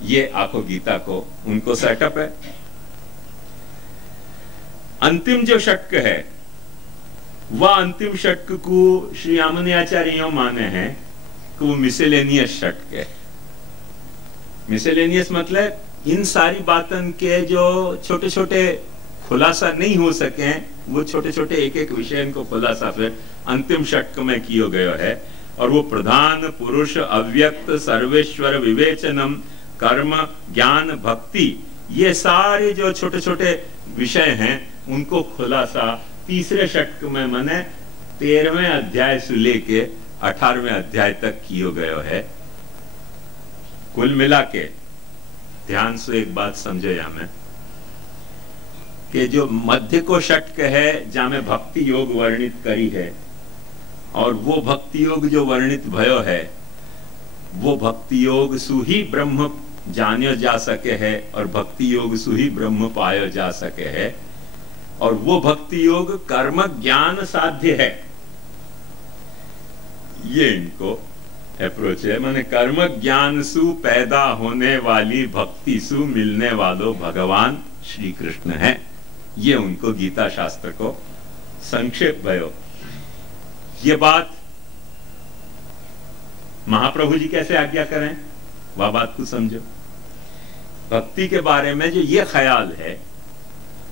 ये आखो गीता को उनको सेटअप है। अंतिम जो षट्क है वह अंतिम षट्क को श्री यामुनी आचार्य यूं माने हैं कि वो मिसेलेनियस षट्क है। मिसेलेनियस मतलब इन सारी बातन के जो छोटे छोटे खुलासा नहीं हो सके, वो छोटे छोटे एक एक विषय को खुलासा फिर अंतिम षट्क में किया गया है। और वो प्रधान पुरुष अव्यक्त सर्वेश्वर विवेचनम कर्म ज्ञान भक्ति, ये सारे जो छोटे छोटे विषय हैं उनको खुलासा तीसरे षट्क में माने 13वें अध्याय से लेके 18वें अध्याय तक किया गया है। कुल मिला के ध्यान से एक बात समझे हमें कि जो मध्य को षट्क है जहां में भक्ति योग वर्णित करी है, और वो भक्ति योग जो वर्णित भयो है वो भक्ति योग सु ही ब्रह्म जान्यो जा सके है और भक्ति योग सु ही ब्रह्म पायो जा सके है। और वो भक्ति योग कर्म ज्ञान साध्य है, ये इनको अप्रोच है। माने कर्म ज्ञान सु पैदा होने वाली भक्ति सु मिलने वालों भगवान श्री कृष्ण है। ये उनको गीता शास्त्र को संक्षेप भयो। ये बात महाप्रभु जी कैसे आज्ञा करें, वह बात को समझो। भक्ति के बारे में जो ये ख्याल है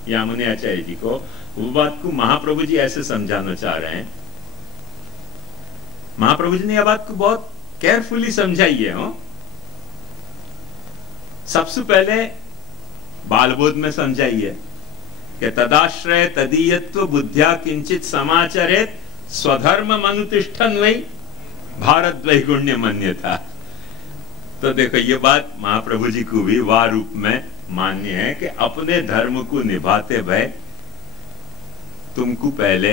यामुनी आचार्य जी को, वो बात को महाप्रभु जी ऐसे समझाना चाह रहे हैं। महाप्रभु जी ने यह बात को बहुत केयरफुली समझाई है। सबसे पहले बालबोध में समझाइए कि तदाश्रय तदीयत्व बुद्धिया किंचित समाचरेत स्वधर्म मनुतिष्ठन वही भारत वैगुण्य मन्यथा। तो देखो ये बात महाप्रभु जी को भी वाह रूप में मान्य है कि अपने धर्म को निभाते भय तुमको पहले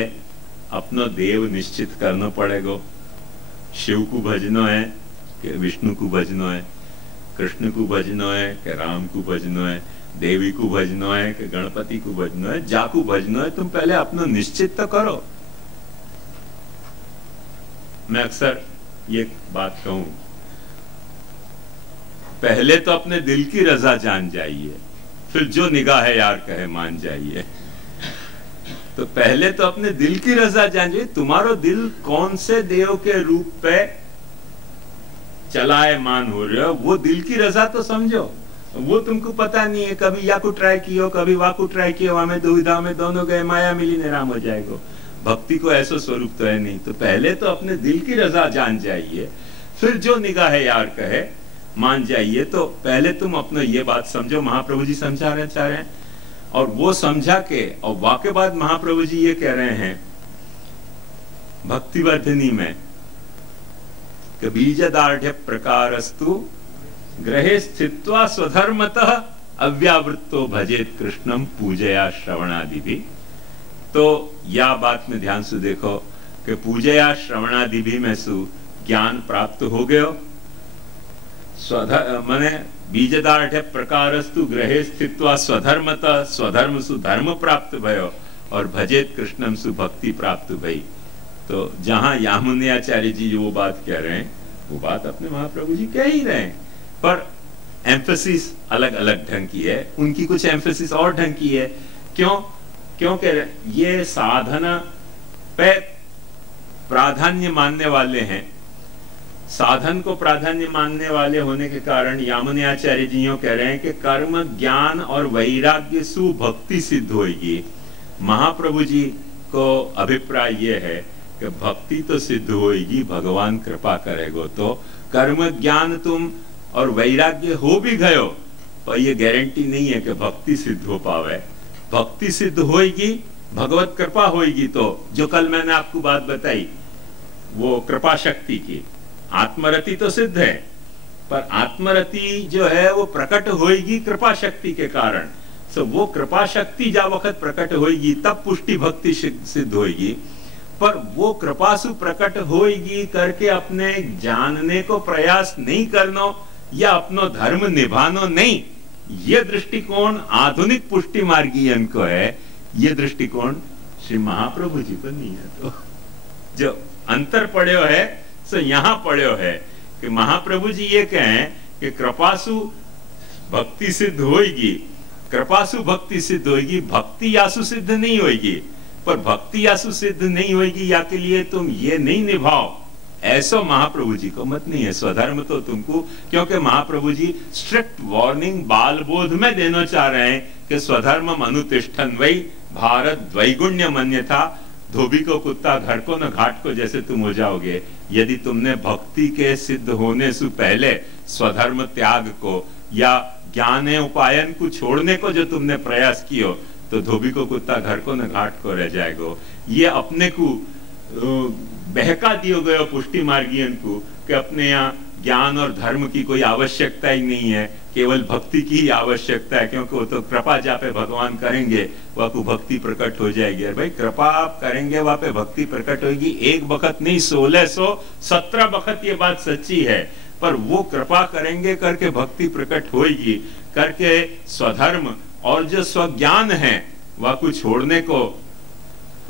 अपनो देव निश्चित करना पड़ेगा। शिव को भजनो है कि विष्णु को भजनो है, कृष्ण को भजनो है कि राम को भजनो है, देवी को भजनो है कि गणपति को भजनो है, जाकू भजनो है, तुम पहले अपनो निश्चित तो करो। मैं अक्सर ये बात कहूं, पहले तो अपने दिल की रजा जान जाइए, फिर जो निगाह है यार कहे मान जाइए। तो पहले तो अपने दिल की रजा जान जाइए, तुम्हारो दिल कौन से देव के रूप पे चलायमान हो रहे हो, वो दिल की रजा तो समझो। वो तुमको पता नहीं है, कभी या को ट्राई कियो कभी वा को ट्राई कियो, हमें दुविधा में दोनों गए, माया मिली निराम हो जाएगा। भक्ति को ऐसा स्वरूप तो है नहीं। तो पहले तो अपने दिल की रजा जान जाइए, फिर जो निगाह है यार कहे मान जाइए। तो पहले तुम अपना ये बात समझो, महाप्रभु जी समझा रहे चाह रहे हैं, और वो समझा के और वाके बाद महाप्रभु जी ये कह रहे हैं भक्तिवर्धिनी में कि बीजदार्ढ्य प्रकारस्तु ग्रहे स्थित्वा स्वधर्मतः अव्यावृत्तो भजेत कृष्णम पूजया श्रवणादि भी। तो या बात में ध्यान से देखो कि पूजया श्रवणादि भी में सु ज्ञान प्राप्त हो गयो, मने बीजदार्ढ्य प्रकारस्तु ग्रहे स्थित्वा स्वधर्मतः स्वधर्म सु धर्म प्राप्त भयो और भजेत कृष्णम सु भक्ति प्राप्त भई। तो जहां यामुनेयाचार्य जी जो वो बात कह रहे हैं, वो बात अपने महाप्रभु जी कह ही रहे हैं, पर एम्फेसिस अलग अलग ढंग की है, उनकी कुछ एम्फेसिस और ढंग की है। क्योंकि ये साधना पे प्राधान्य मानने वाले हैं, साधन को प्राधान्य मानने वाले होने के कारण यामुनेयाचार्य जी कह रहे हैं कि कर्म ज्ञान और वैराग्य सु भक्ति सिद्ध होगी। महाप्रभु जी को अभिप्राय ये है कि भक्ति तो सिद्ध होगी, भगवान कृपा करेगो तो कर्म ज्ञान तुम और वैराग्य हो भी गयो, पर ये गारंटी नहीं है कि भक्ति सिद्ध हो पावे। भक्ति सिद्ध होगी, भगवत कृपा होगी। तो जो कल मैंने आपको बात बताई वो कृपा शक्ति की, आत्मरति तो सिद्ध है, पर आत्मरति जो है वो प्रकट होगी कृपा शक्ति के कारण। सो वो कृपा शक्ति जा वक्त प्रकट होगी तब पुष्टि भक्ति सिद्ध होगी। पर वो कृपासु प्रकट होगी करके अपने जानने को प्रयास नहीं करनो या अपनो धर्म निभानो नहीं, ये दृष्टिकोण आधुनिक पुष्टि मार्गीयन को है, ये दृष्टिकोण श्री महाप्रभु जी को नहीं है। तो जो अंतर पड़ो है सो यहां पड़ो है कि महाप्रभु जी ये कहें कि कृपासु भक्ति सिद्ध होगी, कृपासु भक्ति सिद्ध होगी, भक्ति यासु सिद्ध नहीं होगी। पर भक्ति यासु सिद्ध नहीं होगी या के लिए तुम ये नहीं निभाओ, ऐसा महाप्रभु जी को मत नहीं है। स्वधर्म तो तुमको, क्योंकि महाप्रभु जी स्ट्रिक्ट वार्निंग बाल बोध में देना चाह रहे हैं कि स्वधर्म अनुतिष्ठन वही भारत द्वैगुण्य मन्यथा। धोबी को कुत्ता घर को न घाट को जैसे तुम हो जाओगे यदि तुमने भक्ति के सिद्ध होने से पहले स्वधर्म त्याग को या ज्ञान उपायन को छोड़ने को जो तुमने प्रयास कियो, तो धोबी को कुत्ता घर को न घाट को रह जाएगा। ये अपने को बहका दियो गयो पुष्टि मार्गियन को कि अपने यहाँ ज्ञान और धर्म की कोई आवश्यकता ही नहीं है, केवल भक्ति की ही आवश्यकता है, क्योंकि वो तो कृपा जहाँ पे भगवान करेंगे वहाँ को भक्ति प्रकट हो जाएगी। और भाई कृपा आप करेंगे वहाँ पे भक्ति प्रकट होगी, एक बखत नहीं 1617 बखत ये बात सच्ची है। पर वो कृपा करेंगे करके भक्ति प्रकट होगी करके स्वधर्म और जो स्वज्ञान है वह को छोड़ने को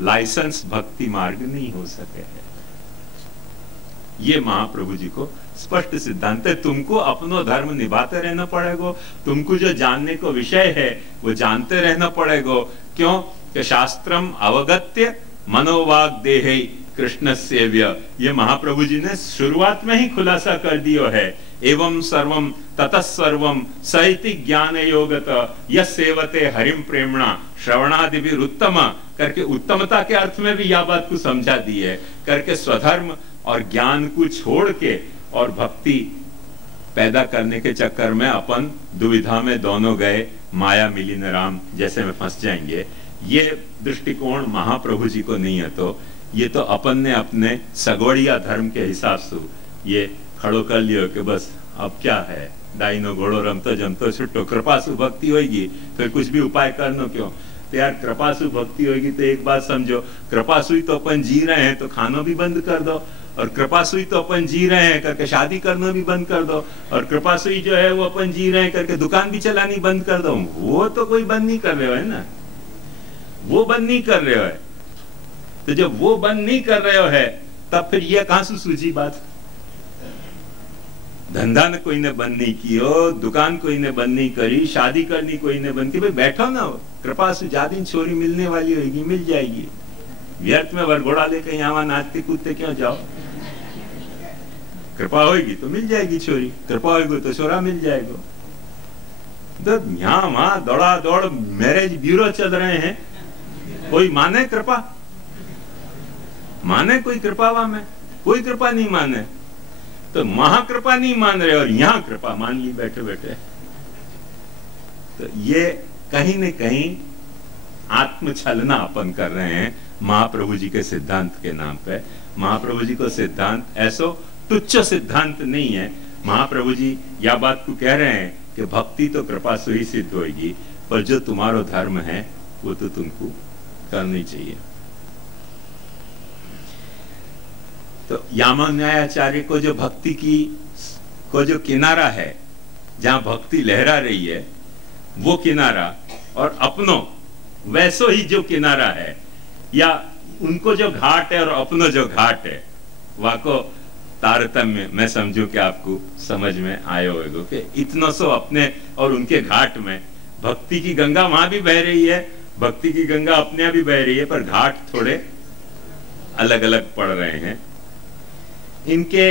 लाइसेंस भक्ति मार्ग नहीं हो सके है। ये महाप्रभु जी को स्पष्ट सिद्धांत है। तुमको अपनो धर्म निभाते रहना पड़ेगा, तुमको जो जानने को विषय है वो जानते रहना पड़ेगा। क्यों कि शास्त्रम अवगत्य मनोवाग देहे कृष्ण सेव्य, ये महाप्रभु जी ने शुरुआत में ही खुलासा कर दियो है। एवं सर्वम ततः सर्वम सहिति ज्ञान योगत यह सेवते हरिम प्रेमणा श्रवणादि भी उत्तम करके उत्तमता के अर्थ में भी यह बात को समझा दी है करके स्वधर्म और ज्ञान को छोड़ के और भक्ति पैदा करने के चक्कर में अपन दुविधा में दोनों गए, माया मिली न राम जैसे में फंस जाएंगे, ये दृष्टिकोण महाप्रभु जी को नहीं है। तो ये तो अपन ने अपने सगवड़िया धर्म के हिसाब से ये खड़ो कर लियो कि बस अब क्या है, दाइनो घोड़ो रमतो जमतो छुट्टो, कृपासु भक्ति होगी फिर कुछ भी उपाय करनो क्यों। तो यार कृपासु भक्ति होगी तो एक बात समझो, कृपासु तो अपन जी रहे हैं तो खानो भी बंद कर दो, और कृपासुई तो अपन जी रहे हैं करके शादी करना भी बंद कर दो, और कृपासुई जो है वो अपन जी रहे हैं करके दुकान भी चलानी बंद कर दो। वो तो कोई बंद नहीं कर रहे हो है ना, वो बंद नहीं कर रहे हो है। तो जब वो बंद नहीं कर रहे हो है तब फिर ये कहां से सूझी बात। धंधा ने कोई ने बंद नहीं कियो, दुकान कोई ने बंद नहीं करी, शादी करनी कोई ने बंद की, भाई बैठो ना, कृपा से ज्यादा छोरी मिलने वाली होगी, मिल जाएगी। व्यर्थ में वरघोड़ा लेकर यहाँ नाचते कूदते क्यों जाओ, कृपा होगी तो मिल जाएगी छोरी, कृपा होगी तो छोरा मिल जाएगा। तो यहाँ वहां दौड़ा दौड़ मैरिज ब्यूरो चल रहे हैं, कोई माने कृपा, माने कोई कृपा वहां में, कोई कृपा नहीं माने। तो महाकृपा नहीं मान रहे और यहां कृपा मान ली बैठे बैठे। तो ये कहीं न कहीं आत्मछलना अपन कर रहे हैं महाप्रभु जी के सिद्धांत के नाम पे। महाप्रभु जी को सिद्धांत ऐसो तुच्छ सिद्धांत नहीं है। महाप्रभु जी या बात को कह रहे हैं कि भक्ति तो कृपा से ही सिद्ध होगी, पर जो तुम्हारा धर्म है वो तो तुमको करनी चाहिए। तो यामान्याचार्य को जो भक्ति की को जो किनारा है, जहां भक्ति लहरा रही है वो किनारा, और अपनों वैसो ही जो किनारा है, या उनको जो घाट है और अपनों जो घाट है, वाको तारतम्य मैं समझू कि आपको समझ में आयो होगा कि इतना सो अपने और उनके घाट में भक्ति की गंगा वहां भी बह रही है, भक्ति की गंगा अपने यहाँ भी बह रही है, पर घाट थोड़े अलग अलग पड़ रहे हैं। इनके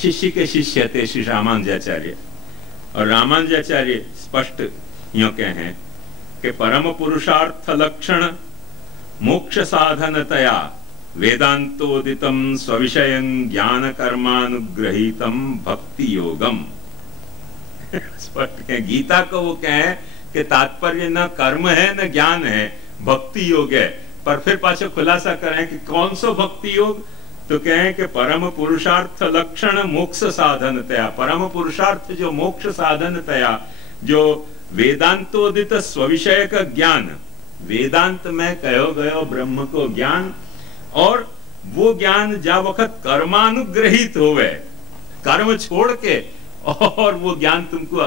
शिष्य के शिष्य थे श्री रामानुजाचार्य, और रामानुजाचार्य स्पष्ट यूं कहे हैं कि परम पुरुषार्थ लक्षण मोक्ष साधनतया वेदांतोदितम स्विषयं ज्ञान कर्मानुग्रहीतम भक्ति योगम। स्पष्ट कहें, गीता को वो कहें कि तात्पर्य न कर्म है न ज्ञान है, भक्ति योग है। पर फिर पाछो खुलासा करें कि कौन सो भक्ति योग, तो कहें कि परम पुरुषार्थ लक्षण मोक्ष साधनतया, परम पुरुषार्थ जो मोक्ष साधनतया, जो वेदांतोदित स्विषय का ज्ञान, वेदांत में कहो गयो ब्रह्म को ज्ञान, और वो ज्ञान जा वक्त कर्मानुग्रहित होवे, कर्म छोड़ के, और वो ज्ञान तुमको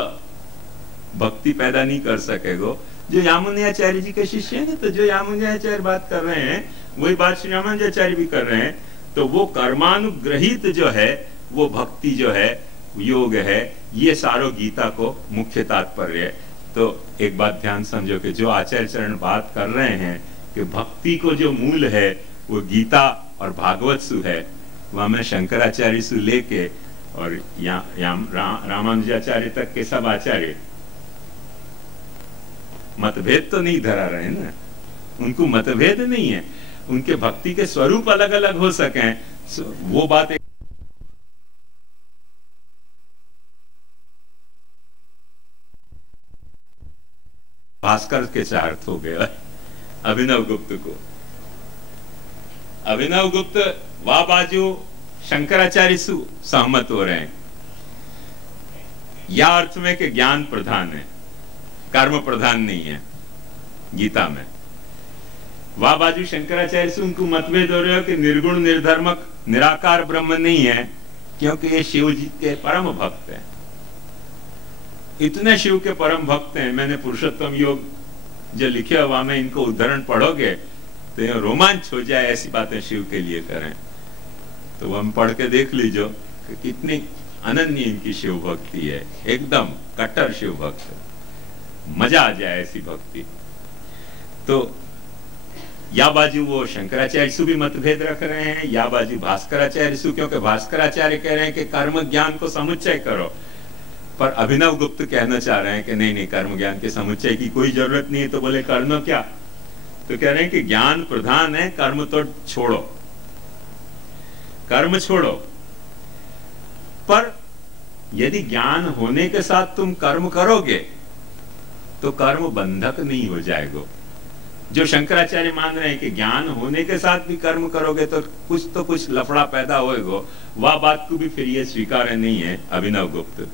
भक्ति पैदा नहीं कर सकेगो। जो यामुनाचार्य जी के शिष्य हैं, तो जो यामुनाचार्य बात कर रहे हैं वही बात श्री रामानुजाचार्य भी कर रहे हैं। तो वो कर्मानुग्रहित जो है, वो भक्ति जो है, योग है, ये सारो गीता को मुख्य तात्पर्य है। तो एक बात ध्यान समझो कि जो आचार्य चरण बात कर रहे हैं कि भक्ति को जो मूल है वो गीता और भागवत सु है, वहां में शंकराचार्य सु लेके और रामानुजाचार्य तक के सब आचार्य मतभेद तो नहीं धरा रहे ना, उनको मतभेद नहीं है, उनके भक्ति के स्वरूप अलग अलग हो सके, वो बात एक भास्कर के चार्थ हो गया अभिनव गुप्त को। अभिनव गुप्त वाह बाजू शंकराचार्य सु सहमत हो रहे हैं, या अर्थ में कि ज्ञान प्रधान है, कर्म प्रधान नहीं है गीता में। वाह बाजू शंकराचार्य से उनको मतभेद हो रहे हो कि निर्गुण निर्धर्मक निराकार ब्रह्म नहीं है, क्योंकि ये शिव जी के परम भक्त हैं, इतने शिव के परम भक्त हैं। मैंने पुरुषोत्तम योग जो लिखे हुआ में इनको उदाहरण पढ़ोगे तो रोमांच हो जाए, ऐसी बातें शिव के लिए करें। तो वो हम पढ़ के देख लीजो कि कितनी अनन्य इनकी शिव भक्ति है, एकदम कट्टर शिव भक्त, मजा आ जाए ऐसी भक्ति। तो या बाजू वो शंकराचार्य सु भी मतभेद रख रहे हैं, या बाजू भास्कराचार्य सु, क्योंकि भास्कराचार्य कह रहे हैं कि कर्म ज्ञान को समुच्चय करो, पर अभिनव गुप्त कहना चाह रहे हैं कि नहीं नहीं, कर्म ज्ञान के समुच्चय की कोई जरूरत नहीं है। तो बोले कर्म क्या, तो कह रहे हैं कि ज्ञान प्रधान है, कर्म तो छोड़ो, कर्म छोड़ो। पर यदि ज्ञान होने के साथ तुम कर्म करोगे तो कर्म बंधक नहीं हो जाएगा। जो शंकराचार्य मान रहे हैं कि ज्ञान होने के साथ भी कर्म करोगे तो कुछ लफड़ा पैदा होएगा, वह बात को भी फिर ये स्वीकार नहीं है अभिनव गुप्त।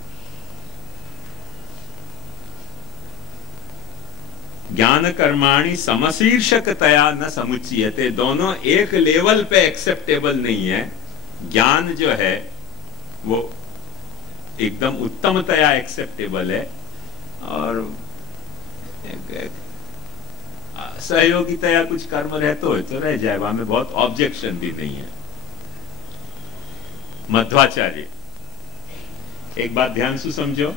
ज्ञान कर्माणि समशीर्षकतया न समुच्यते, दोनों एक लेवल पे एक्सेप्टेबल नहीं है। ज्ञान जो है वो एकदम उत्तमतया एक्सेप्टेबल है और सहयोगितया कुछ कर्म रहते हो तो रह जाए, वहां में बहुत ऑब्जेक्शन भी नहीं है। मध्वाचार्य, एक बात ध्यान से समझो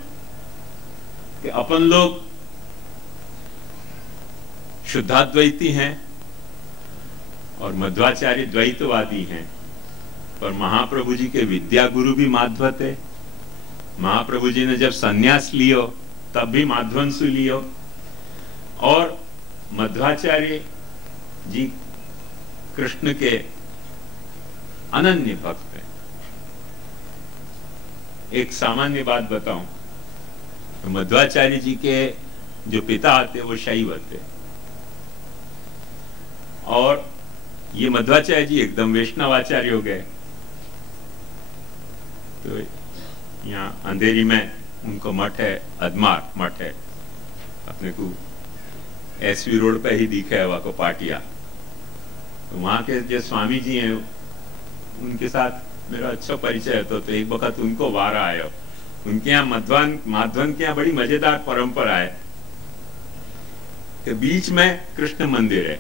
कि अपन लोग शुद्धाद्वैती हैं और मध्वाचार्य द्वैतवादी हैं, पर महाप्रभु जी के विद्या गुरु भी माध्व थे। महाप्रभु जी ने जब सन्यास लियो तब भी माध्वंसु लियो, और मध्वाचार्य जी कृष्ण के अनन्य भक्त हैं। एक सामान्य बात बताऊं, मध्वाचार्य जी के जो पिता थे वो शैव थे और ये मध्वाचार्य जी एकदम वैष्णवाचार्य हो गए। तो यहाँ अंधेरी में उनको मठ है, अदमार मठ है, अपने को एसवी रोड पे ही दिखा है वहां को पाटिया। तो वहां के जो स्वामी जी हैं उनके साथ मेरा अच्छा परिचय है। तो एक वक्त उनको वारा आयो, उनके यहाँ माधवन के यहाँ बड़ी मजेदार परंपरा है कि बीच में कृष्ण मंदिर है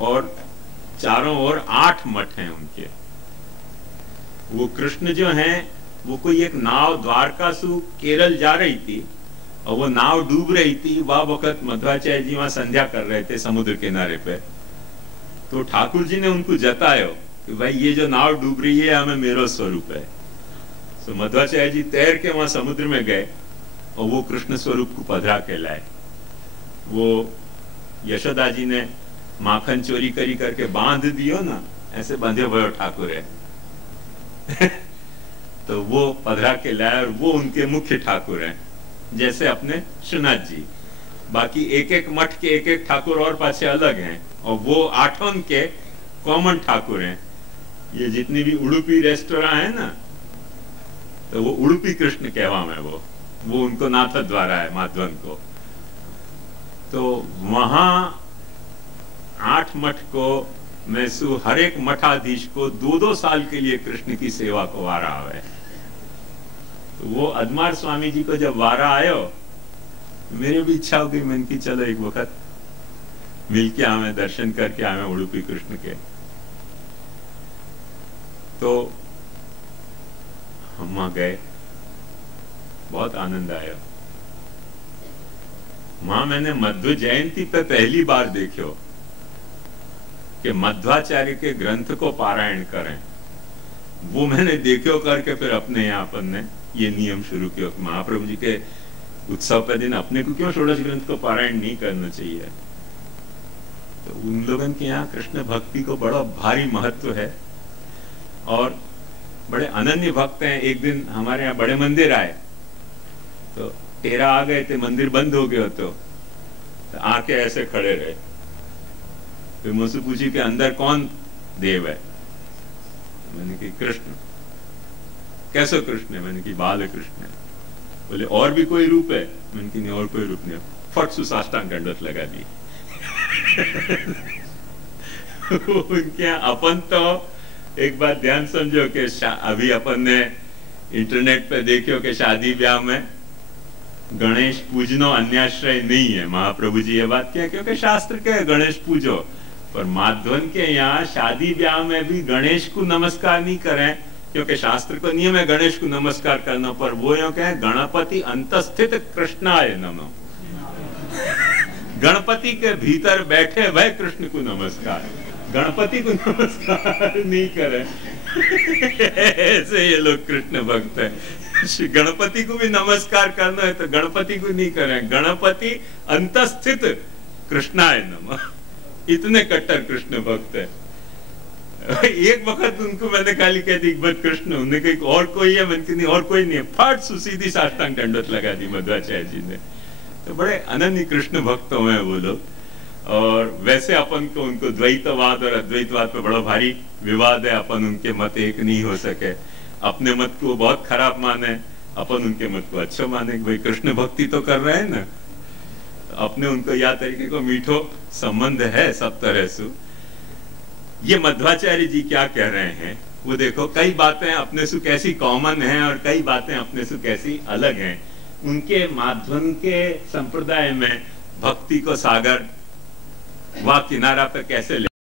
और चारों ओर 8 मठ हैं उनके। वो कृष्ण जो हैं वो कोई एक नाव द्वारका से केरल जा रही थी और वो नाव डूब रही थी। वह वक्त मध्वाचार्य जी वहां संध्या कर रहे थे समुद्र किनारे पे। तो ठाकुर जी ने उनको जतायो कि भाई ये जो नाव डूब रही है हमें मेरो स्वरूप है। तो मध्वाचार्य जी तैर के वहां समुद्र में गए और वो कृष्ण स्वरूप को पधरा के लाए। वो यशोदा जी ने माखन चोरी करी करके बांध दियो ना, ऐसे बांधे हुए ठाकुर है तो वो पधरा के लाए और वो उनके मुख्य ठाकुर हैं, जैसे अपने श्रीनाथ जी। बाकी एक एक मठ के एक एक ठाकुर और पासे अलग हैं और वो 8 के कॉमन ठाकुर हैं। ये जितनी भी उडुपी रेस्टोरेंट है ना, तो वो उडुपी कृष्ण कहवा में वो उनको नाथ द्वारा है माधवन को। तो वहां 8 मठ को में सु हर एक मठाधीश को 2-2 साल के लिए कृष्ण की सेवा को वारा आवे। तो वो अदमार स्वामी जी को जब वारा आयो, मेरी भी इच्छा हो गई, मन की चलो एक वक्त मिलके आवे, दर्शन करके आवे उडुपी कृष्ण के। तो हम वहां गए, बहुत आनंद आया। वहां मैंने मध्व जयंती पे पहली बार देखो कि मध्वाचार्य के ग्रंथ को पारायण करें। वो मैंने देखो करके फिर अपने यहाँ अपन ने ये नियम शुरू किया कि महाप्रभु जी के उत्सव के दिन अपने को क्यों षोडश ग्रंथ को पारायण नहीं करना चाहिए। तो उन लोगों के यहाँ कृष्ण भक्ति को बड़ा भारी महत्व है और बड़े अनन्य भक्त हैं। एक दिन हमारे यहाँ बड़े मंदिर आए तो टेरा आ गए थे, मंदिर बंद हो गया तो आके ऐसे खड़े रहे। फिर मुझसे पूछी कि अंदर कौन देव है। मैंने कहा कृष्ण। कैसे कृष्ण है? मैंने कहा बाल कृष्ण है। बोले और भी कोई रूप है? मैंने कहा नहीं और कोई रूप नहीं। फट से साष्टांग दंडवत लगा दी उनके अपन तो एक बात ध्यान समझो कि अभी अपन ने इंटरनेट पे देखो कि शादी ब्याह में गणेश पूजनो अन्याश्रय नहीं है। महाप्रभु जी ये बात क्या, क्योंकि शास्त्र के गणेश पूजो, पर माधवन के यहाँ शादी ब्याह में भी गणेश को नमस्कार नहीं करें, क्योंकि शास्त्र को नियम है गणेश को नमस्कार करना। पर वो यो कहे गणपति अंतस्थित कृष्णाय नमः गणपति के भीतर बैठे वह कृष्ण को नमस्कार, गणपति को नमस्कार नहीं करें ऐसे ये लोग कृष्ण भक्त है। गणपति को भी नमस्कार करना है तो गणपति को नहीं करें, गणपति अंतस्थित कृष्णाय नमः। इतने कट्टर कृष्ण भक्त है। एक वक्त उनको मैंने खाली कह दी बस कृष्ण, उन्होंने कहा और कोई है? मैंने कहा नहीं और कोई नहीं है। फट सीधी साष्टांग दंडवत लगा दी मध्वाचार्य जी ने। तो बड़े अनन्य कृष्ण भक्त हैं वो लोग। और वैसे अपन को उनको द्वैतवाद और अद्वैतवाद पे बड़ा भारी विवाद है, अपन उनके मत एक नहीं हो सके। अपने मत को बहुत खराब माने, अपन उनके मत को अच्छा माने कि भाई कृष्ण भक्ति तो कर रहे हैं ना, तो अपने उनको या तरीके को मीठो संबंध है सब तरह से। ये मध्वाचार्य जी क्या कह रहे हैं वो देखो, कई बातें अपने से कैसी कॉमन हैं और कई बातें अपने से कैसी अलग हैं। उनके माध्वन के संप्रदाय में भक्ति को सागर व किनारा पर कैसे ले